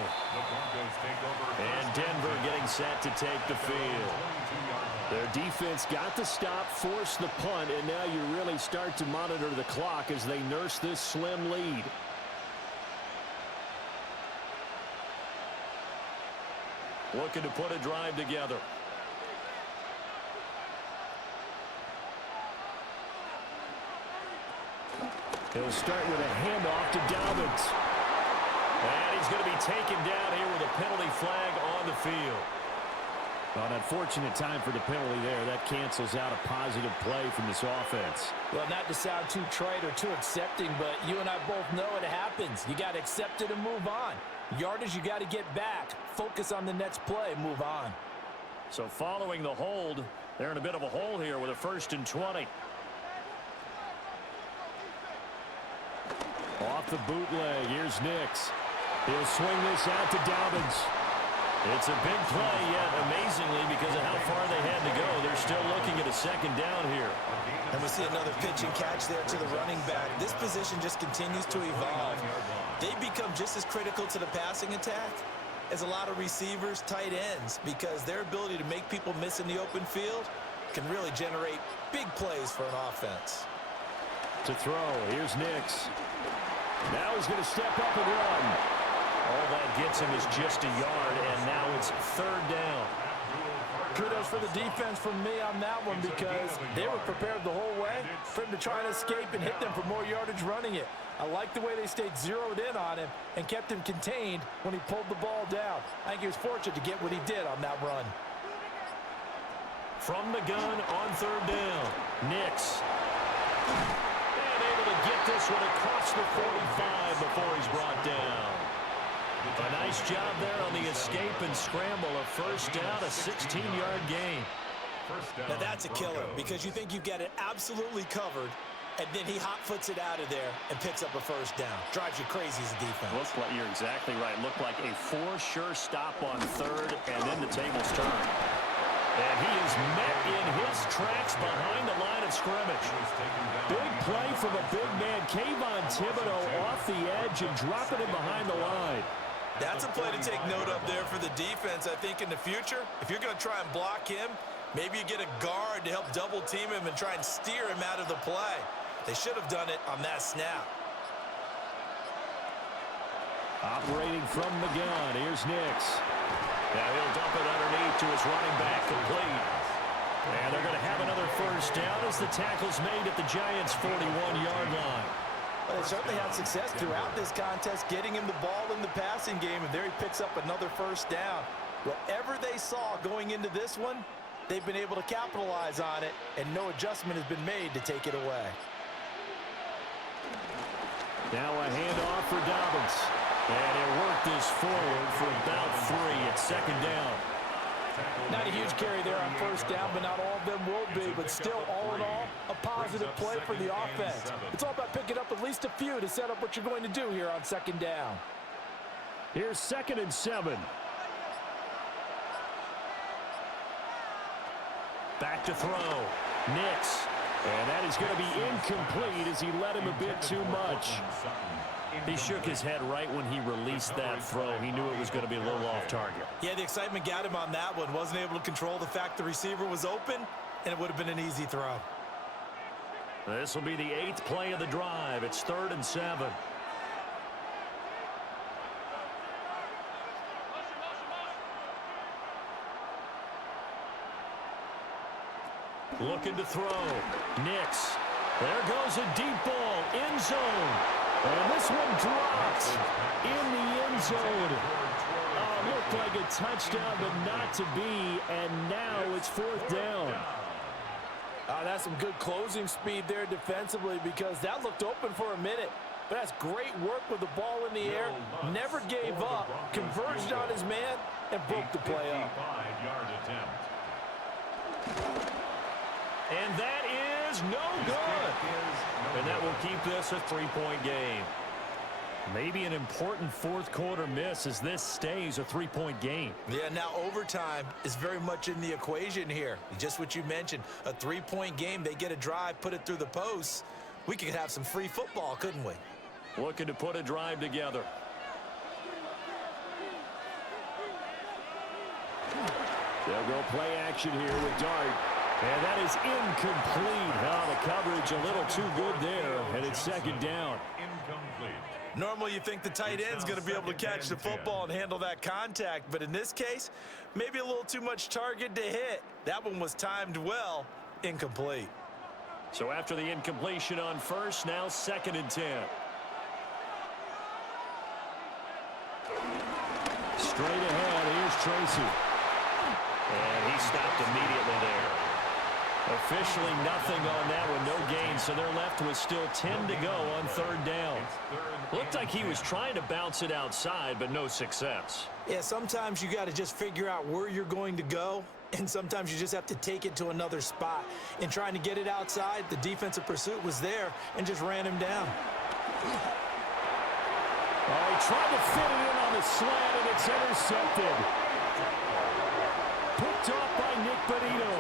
And Denver getting set to take the field. Their defense got the stop, forced the punt, and now you really start to monitor the clock as they nurse this slim lead. Looking to put a drive together. He'll start with a handoff to Dobbins. And he's going to be taken down here with a penalty flag on the field. An unfortunate time for the penalty there. That cancels out a positive play from this offense. Well, not to sound too trite or too accepting, but you and I both know it happens. You got to accept it and move on. Yardage, you got to get back. Focus on the next play. Move on. So following the hold, they're in a bit of a hole here with a 1st and 20. Off the bootleg, here's Nix. He'll swing this out to Dobbins. It's a big play, yet amazingly, because of how far they had to go, they're still looking at a 2nd down here. And we see another pitch and catch there to the running back. This position just continues to evolve. They become just as critical to the passing attack as a lot of receivers, tight ends, because their ability to make people miss in the open field can really generate big plays for an offense. To throw, here's Nix. Now he's going to step up and run. All that gets him is just a yard, and now it's 3rd down. Kudos for the defense from me on that one because they were prepared the whole way for him to try and escape and hit them for more yardage running it. I like the way they stayed zeroed in on him and kept him contained when he pulled the ball down. I think he was fortunate to get what he did on that run. From the gun on 3rd down, Nix. And able to get this one across the 45 before he's brought down. A nice job there on the escape and scramble. A first down, a 16-yard gain. first down. Now that's a killer Broncos. because you think you've got it absolutely covered, and then he hot-foots it out of there and picks up a first down. Drives you crazy as a defense. Looks like you're exactly right. Looked like a for-sure stop on third, and then the tables turn. And he is met in his tracks behind the line of scrimmage. Big play from a big man. Kayvon Thibodeau off the edge and dropping him behind the line. That's a play to take note of there for the defense. I think in the future, if you're going to try and block him, maybe you get a guard to help double-team him and try and steer him out of the play. They should have done it on that snap. Operating from the gun, here's Nix. Now he'll dump it underneath to his running back, complete. And they're going to have another first down as the tackle's made at the Giants' 41-yard line. Well, they certainly had success throughout this contest, getting him the ball in the passing game, and there he picks up another first down. Whatever they saw going into this one, they've been able to capitalize on it, and no adjustment has been made to take it away. Now a handoff for Dobbins. And he'll work this forward for about 3 at second down. Not a huge carry there on first down, but not all of them will be. But still, all in all, a positive play for the offense. It's all about picking up at least a few to set up what you're going to do here on second down. Here's 2nd and 7. Back to throw. Nix. And that is going to be incomplete as he led him a bit too much. He shook his head right when he released that throw. He knew it was going to be a little off target. Yeah, the excitement got him on that one. Wasn't able to control the fact the receiver was open, and it would have been an easy throw. This will be the 8th play of the drive. It's 3rd and 7. Looking to throw. Nix. There goes a deep ball. End zone. And this one dropped in the end zone. Looked like a touchdown, but not to be. And now it's 4th down. That's some good closing speed there defensively because that looked open for a minute. But that's great work with the ball in the air. Never gave up. Converged on his man and broke the play up. And that is no good. And that will keep this a 3-point game. Maybe an important 4th quarter miss as this stays a 3-point game. Yeah, now overtime is very much in the equation here. Just what you mentioned, a 3-point game. They get a drive, put it through the posts. We could have some free football, couldn't we? Looking to put a drive together. They'll go play action here with Dart. And that is incomplete. The coverage a little too good there, and it's 2nd down. Incomplete. Normally you think the tight end's going to be able to catch the football and handle that contact, but in this case, maybe a little too much target to hit. That one was timed well, incomplete. So after the incompletion on first, now 2nd and 10. Straight ahead, here's Tracy. And he stopped immediately there. Officially nothing on that one, no gain, so they're left with still 10 to go on 3rd down. Looked like he was trying to bounce it outside, but no success. Yeah, sometimes you got to just figure out where you're going to go, and sometimes you just have to take it to another spot. In trying to get it outside, the defensive pursuit was there and just ran him down. He tried to fit it in on the slant, and it's intercepted. Picked off by Nick Bonito.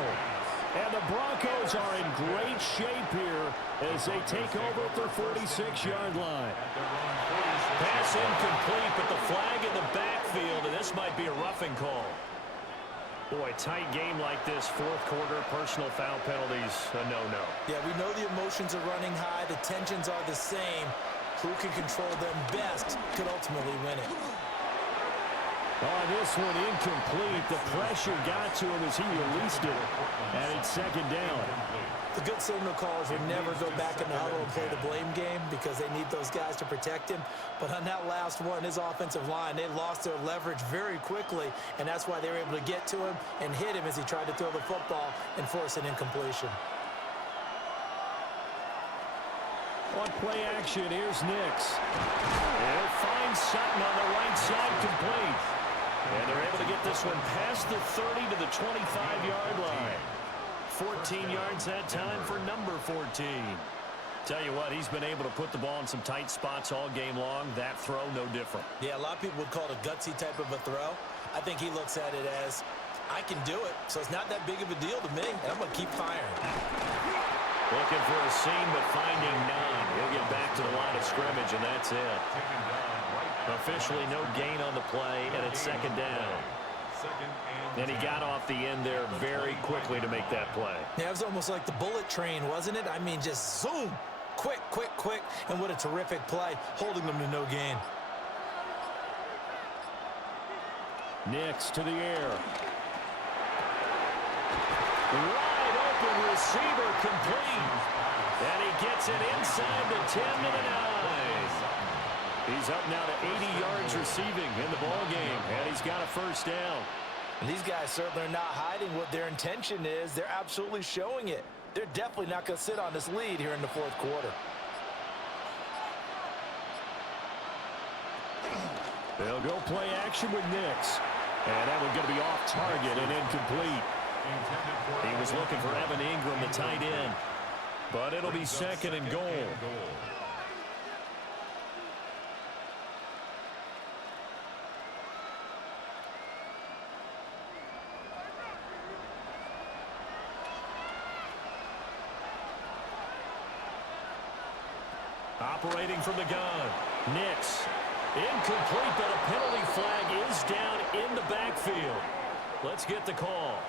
And the Broncos are in great shape here as they take over at their 46-yard line. Pass incomplete, but the flag in the backfield, and this might be a roughing call. Boy, tight game like this, 4th quarter, personal foul penalties, a no-no. Yeah, we know the emotions are running high. The tensions are the same. Who can control them best could ultimately win it. This one incomplete. The pressure got to him as he released it. And it's 2nd down. The good signal callers would never go back in the huddle and play the blame game because they need those guys to protect him. But on that last one, his offensive line, they lost their leverage very quickly, and that's why they were able to get to him and hit him as he tried to throw the football and force an incompletion. On play action, here's Nix. He'll find Sutton on the right side, complete. And they're able to get this one past the 30 to the 25-yard line. 14 yards that time for number 14. Tell you what, he's been able to put the ball in some tight spots all game long. That throw, no different. Yeah, a lot of people would call it a gutsy type of a throw. I think he looks at it as, I can do it, so it's not that big of a deal to me, and I'm going to keep firing. Looking for a seam, but finding none. He'll get back to the line of scrimmage, and that's it. Officially no gain on the play, and it's second down. And he got off the end there very quickly to make that play. Yeah, it was almost like the bullet train, wasn't it? I mean, just zoom. Quick, quick, quick. And what a terrific play, holding them to no gain. Nix to the air. Wide open receiver complete. And he gets it inside the 10 to the 9. He's up now to 80 yards receiving in the ball game, and he's got a first down. And these guys certainly are not hiding what their intention is. They're absolutely showing it. They're definitely not going to sit on this lead here in the fourth quarter. They'll go play action with Nix. And that one's going to be off target and incomplete. He was looking for Evan Ingram, the tight end. But it'll be second and goal. Operating from the gun. Nix. Incomplete, but a penalty flag is down in the backfield. Let's get the call.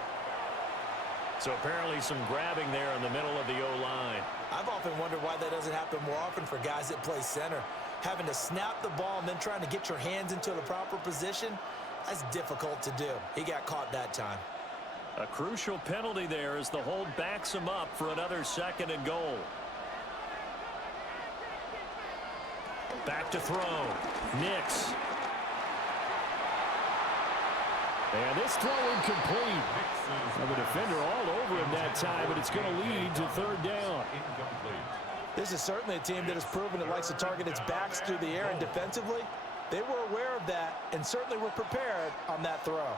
So apparently some grabbing there in the middle of the O-line. I've often wondered why that doesn't happen more often for guys that play center. Having to snap the ball and then trying to get your hands into the proper position, that's difficult to do. He got caught that time. A crucial penalty there as the hold backs him up for another second and goal. Back to throw. Nix. And this throw incomplete. And the defender all over him that time, but it's going to lead to third down. This is certainly a team that has proven it likes to target its backs through the air, and defensively, they were aware of that and certainly were prepared on that throw.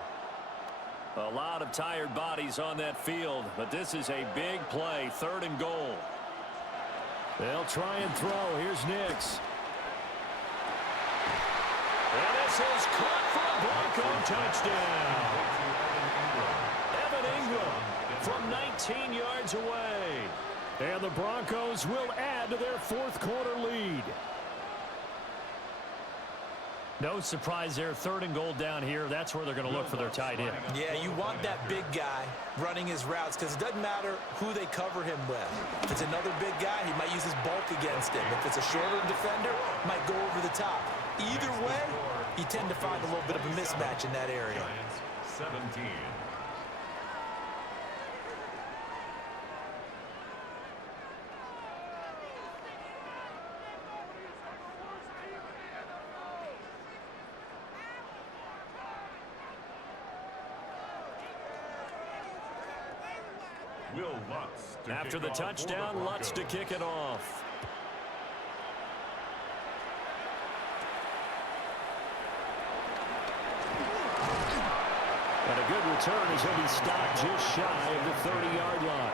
A lot of tired bodies on that field, but this is a big play, third and goal. They'll try and throw. Here's Nix. And this is caught for a Bronco touchdown. Evan Ingram from 19 yards away. And the Broncos will add to their fourth quarter lead. No surprise there, third and goal down here. That's where they're going to look for their tight end. Yeah, you want that big guy running his routes because it doesn't matter who they cover him with. If it's another big guy, he might use his bulk against him. If it's a shorter defender, might go over the top. Either way, you tend to find a little bit of a mismatch in that area. 17. After the touchdown, Lutz to kick it off. And a good return as he'll be stopped just shy of the 30-yard line.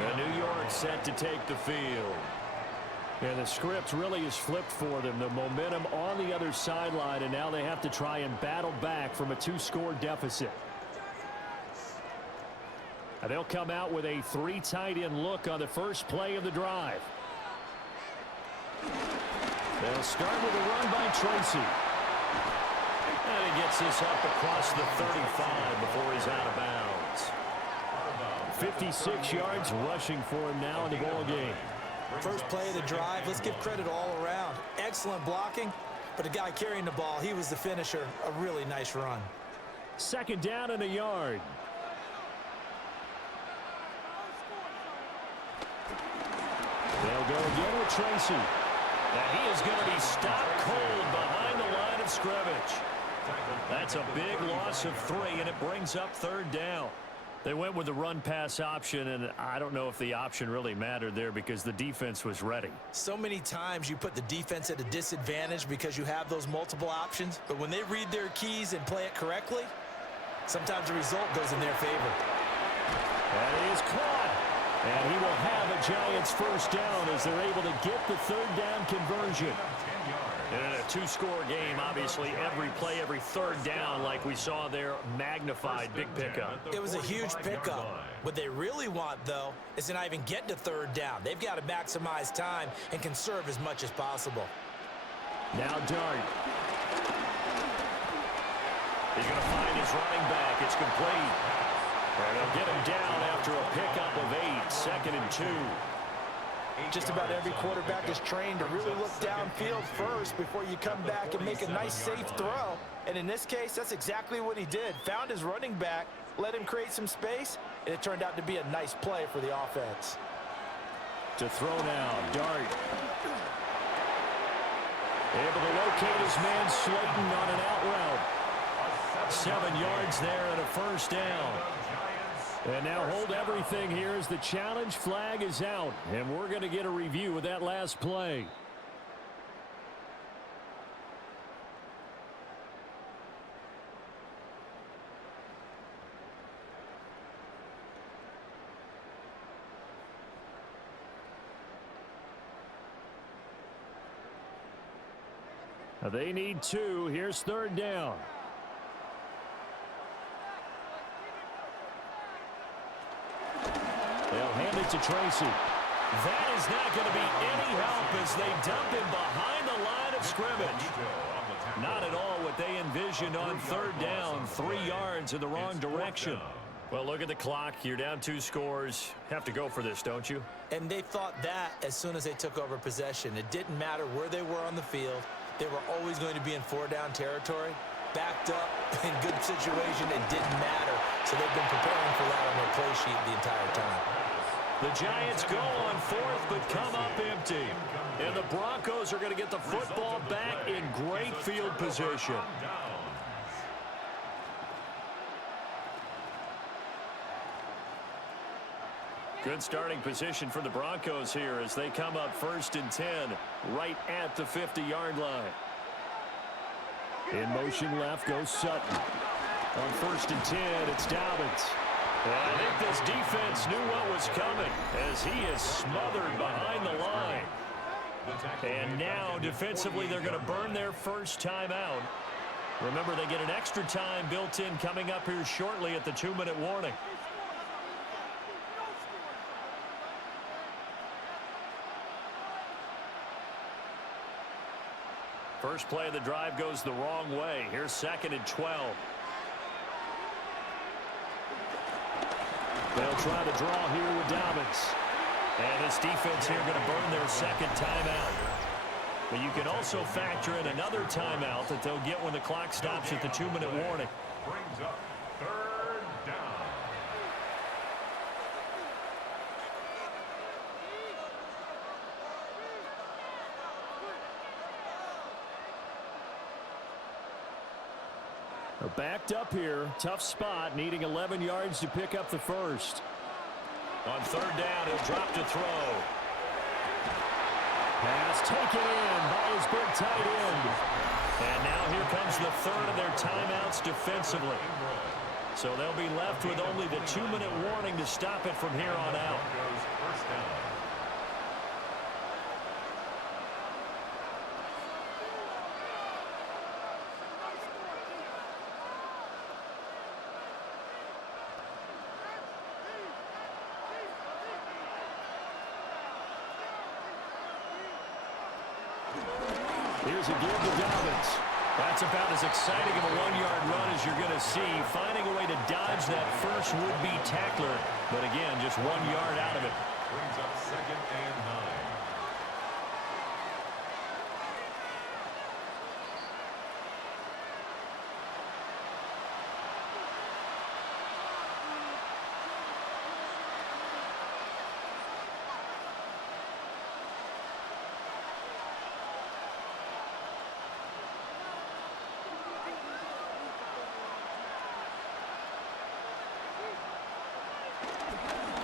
And New York set to take the field. And the script really is flipped for them. The momentum on the other sideline, and now they have to try and battle back from a 2-score deficit. And they'll come out with a 3 tight end look on the first play of the drive. They'll start with a run by Tracy. And he gets this up across the 35 before he's out of bounds. 56 yards rushing for him now in the ball game. First play of the drive, let's give credit all around. Excellent blocking, but the guy carrying the ball, he was the finisher. A really nice run. Second down and a yard. They'll go again with Tracy. And he is going to be stopped cold behind the line of scrimmage. That's a big loss of 3, and it brings up third down. They went with the run-pass option, and I don't know if the option really mattered there because the defense was ready. So many times you put the defense at a disadvantage because you have those multiple options, but when they read their keys and play it correctly, sometimes the result goes in their favor. And he is caught. And he will have a Giants first down as they're able to get the third down conversion. And in a two-score game, obviously, every play, every third down, like we saw there, magnified, big pickup. It was a huge pickup. What they really want, though, is to not even get to third down. They've got to maximize time and conserve as much as possible. Now Dart. He's going to find his running back. It's complete. And they'll get him down after a pickup of 8, 2nd and 2. Just about every quarterback is trained to really look downfield first before you come back and make a nice, safe throw. And in this case, that's exactly what he did. Found his running back, let him create some space, and it turned out to be a nice play for the offense. To throw now, Dart. Able to locate his man Slayton on an out route. 7 yards there and a first down. And now hold everything here as the challenge flag is out. And we're going to get a review of that last play. They need 2. Here's third down. They'll hand it to Tracy. That is not going to be any help as they dump him behind the line of scrimmage. Not at all what they envisioned on third down. 3 yards in the wrong direction. Well, look at the clock. You're down 2 scores. Have to go for this, don't you? And they thought that as soon as they took over possession. It didn't matter where they were on the field. They were always going to be in 4-down territory. Backed up in good situation, it didn't matter. So they've been preparing for that on their play sheet the entire time. The Giants go on 4th but come up empty. And the Broncos are going to get the football back in great field position. Good starting position for the Broncos here as they come up 1st and 10 right at the 50-yard line. In motion left goes Sutton. On 1st and 10, it's Dobbins. And I think this defense knew what was coming as he is smothered behind the line. And now, defensively, they're going to burn their first time out. Remember, they get an extra time built in coming up here shortly at the 2-minute warning. First play of the drive goes the wrong way. Here's 2nd and 12. They'll try to draw here with Dobbins. And this defense here going to burn their second timeout. But you can also factor in another timeout that they'll get when the clock stops at the 2-minute warning. Brings up 3rd down. Backed up here. Tough spot. Needing 11 yards to pick up the first. On 3rd down, he'll drop to throw. Pass taken in by his big tight end. And now here comes the 3rd of their timeouts defensively. So they'll be left with only the 2-minute warning to stop it from here on out. First down. Here's a give to Dobbins. That's about as exciting of a 1-yard run as you're going to see. Finding a way to dodge that first would-be tackler. But again, just 1 yard out of it. Brings up 2nd and 9.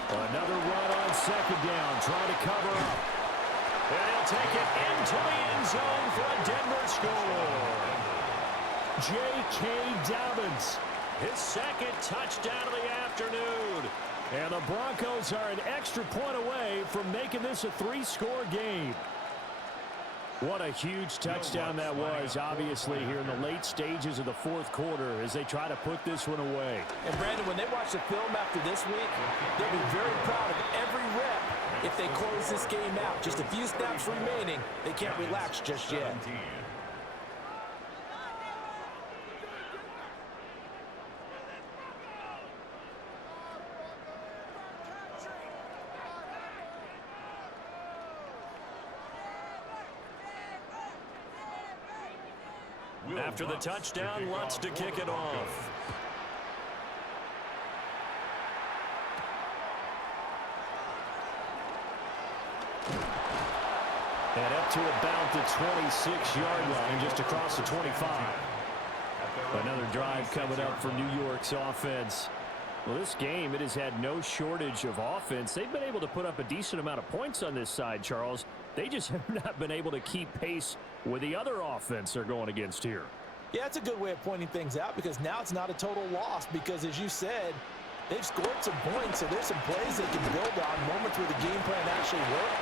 Another run on 2nd down, trying to cover up. And he'll take it into the end zone for a Denver score. J.K. Dobbins His second touchdown of the afternoon. And the Broncos are an extra point away from making this a 3-score game. What a huge touchdown that was, obviously, here in the late stages of the fourth quarter as they try to put this one away. And, Brandon, when they watch the film after this week, they'll be very proud of every rep if they close this game out. Just a few snaps remaining. They can't relax just yet. After the touchdown, Lutz to kick it off. And up to about the 26-yard line, just across the 25. Another drive coming up for New York's offense. Well, this game, it has had no shortage of offense. They've been able to put up a decent amount of points on this side, Charles. They just have not been able to keep pace with the other offense they're going against here. Yeah, it's a good way of pointing things out because now it's not a total loss because, as you said, they've scored some points, so there's some plays they can build on, moments where the game plan actually worked.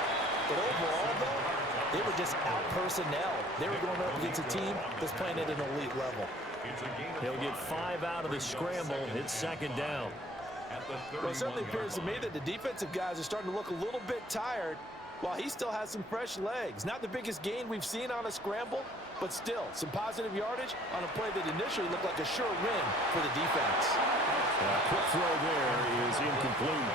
But overall, though, they were just out personnel. They were going up against a team that's playing at an elite level. He'll get 5 out of the scramble. It's second down. Well, it certainly appears to me that the defensive guys are starting to look a little bit tired while he still has some fresh legs. Not the biggest gain we've seen on a scramble, but still some positive yardage on a play that initially looked like a sure win for the defense. Quick throw there is incomplete.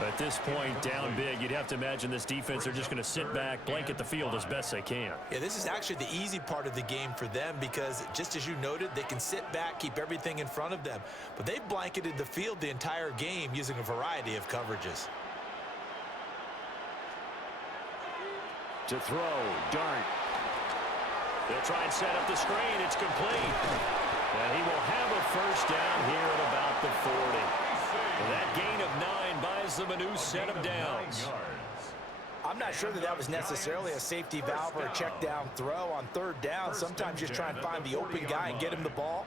At this point, down big, you'd have to imagine this defense are just going to sit back, blanket the field as best they can. Yeah, this is actually the easy part of the game for them because, just as you noted, they can sit back, keep everything in front of them. But they've blanketed the field the entire game using a variety of coverages. To throw, Dart. They'll try and set up the screen. It's complete. And he will have a first down here at about the 40. And that gain of 9 buys them a new set of downs. I'm not sure that was necessarily a safety valve or a check down throw on third down. Sometimes just try and find the open guy and get him the ball.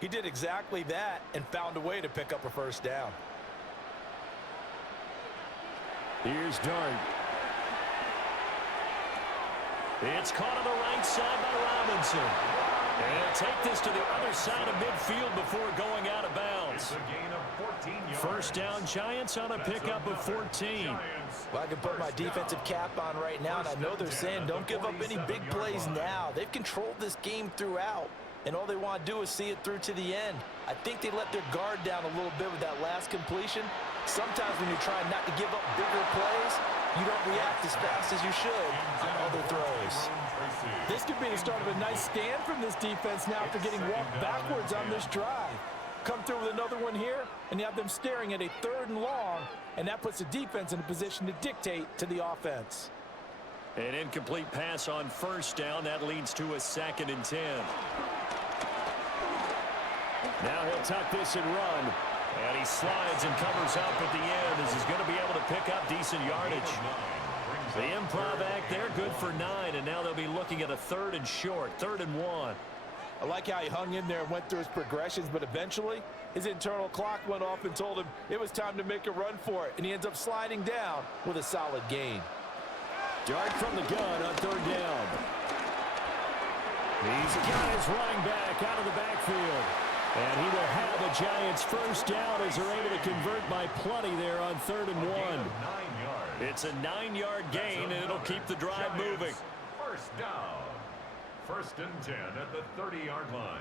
He did exactly that and found a way to pick up a first down. Here's Dart. It's caught on the right side by Robinson. And he'll take this to the other side of midfield before going out of bounds. First down, Giants on a pickup of 14. Well, I can put my defensive cap on right now, and I know they're saying don't give up any big plays now. They've controlled this game throughout, and all they want to do is see it through to the end. I think they let their guard down a little bit with that last completion. Sometimes when you're trying not to give up bigger plays, you don't react as fast as you should on other throws. This could be the start of a nice stand from this defense now after getting walked backwards on this drive. Come through with another one here, and you have them staring at a 3rd and long, and that puts the defense in a position to dictate to the offense. An incomplete pass on first down. That leads to a 2nd and 10. Now he'll tuck this and run. And he slides and covers up at the end as he's going to be able to pick up decent yardage. The improv act there, good for 9, and now they'll be looking at a 3rd and short, 3rd and 1. I like how he hung in there and went through his progressions, but eventually his internal clock went off and told him it was time to make a run for it, and he ends up sliding down with a solid gain. Dart from the gun on 3rd down. He's got his running back out of the backfield. And he will have a Giants first down as they're able to convert by plenty there on 3rd and 1. It's a 9-yard gain, and it'll keep the drive moving. First down. 1st and 10 at the 30-yard line.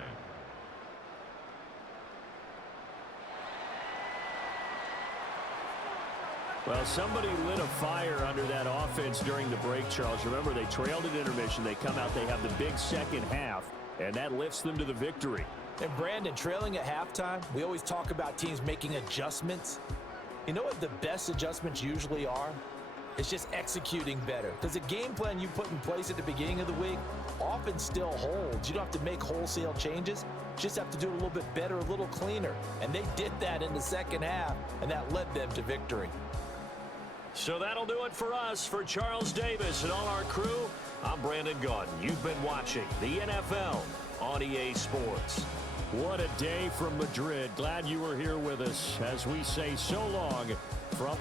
Well, somebody lit a fire under that offense during the break, Charles. Remember, they trailed at intermission. They come out, they have the big second half, and that lifts them to the victory. And Brandon, trailing at halftime, we always talk about teams making adjustments. You know what the best adjustments usually are? It's just executing better. Because the game plan you put in place at the beginning of the week often still holds. You don't have to make wholesale changes. You just have to do it a little bit better, a little cleaner. And they did that in the second half, and that led them to victory. So that'll do it for us. For Charles Davis and all our crew, I'm Brandon Gaudin. You've been watching the NFL on EA Sports. What a day from Madrid. Glad you were here with us as we say so long from...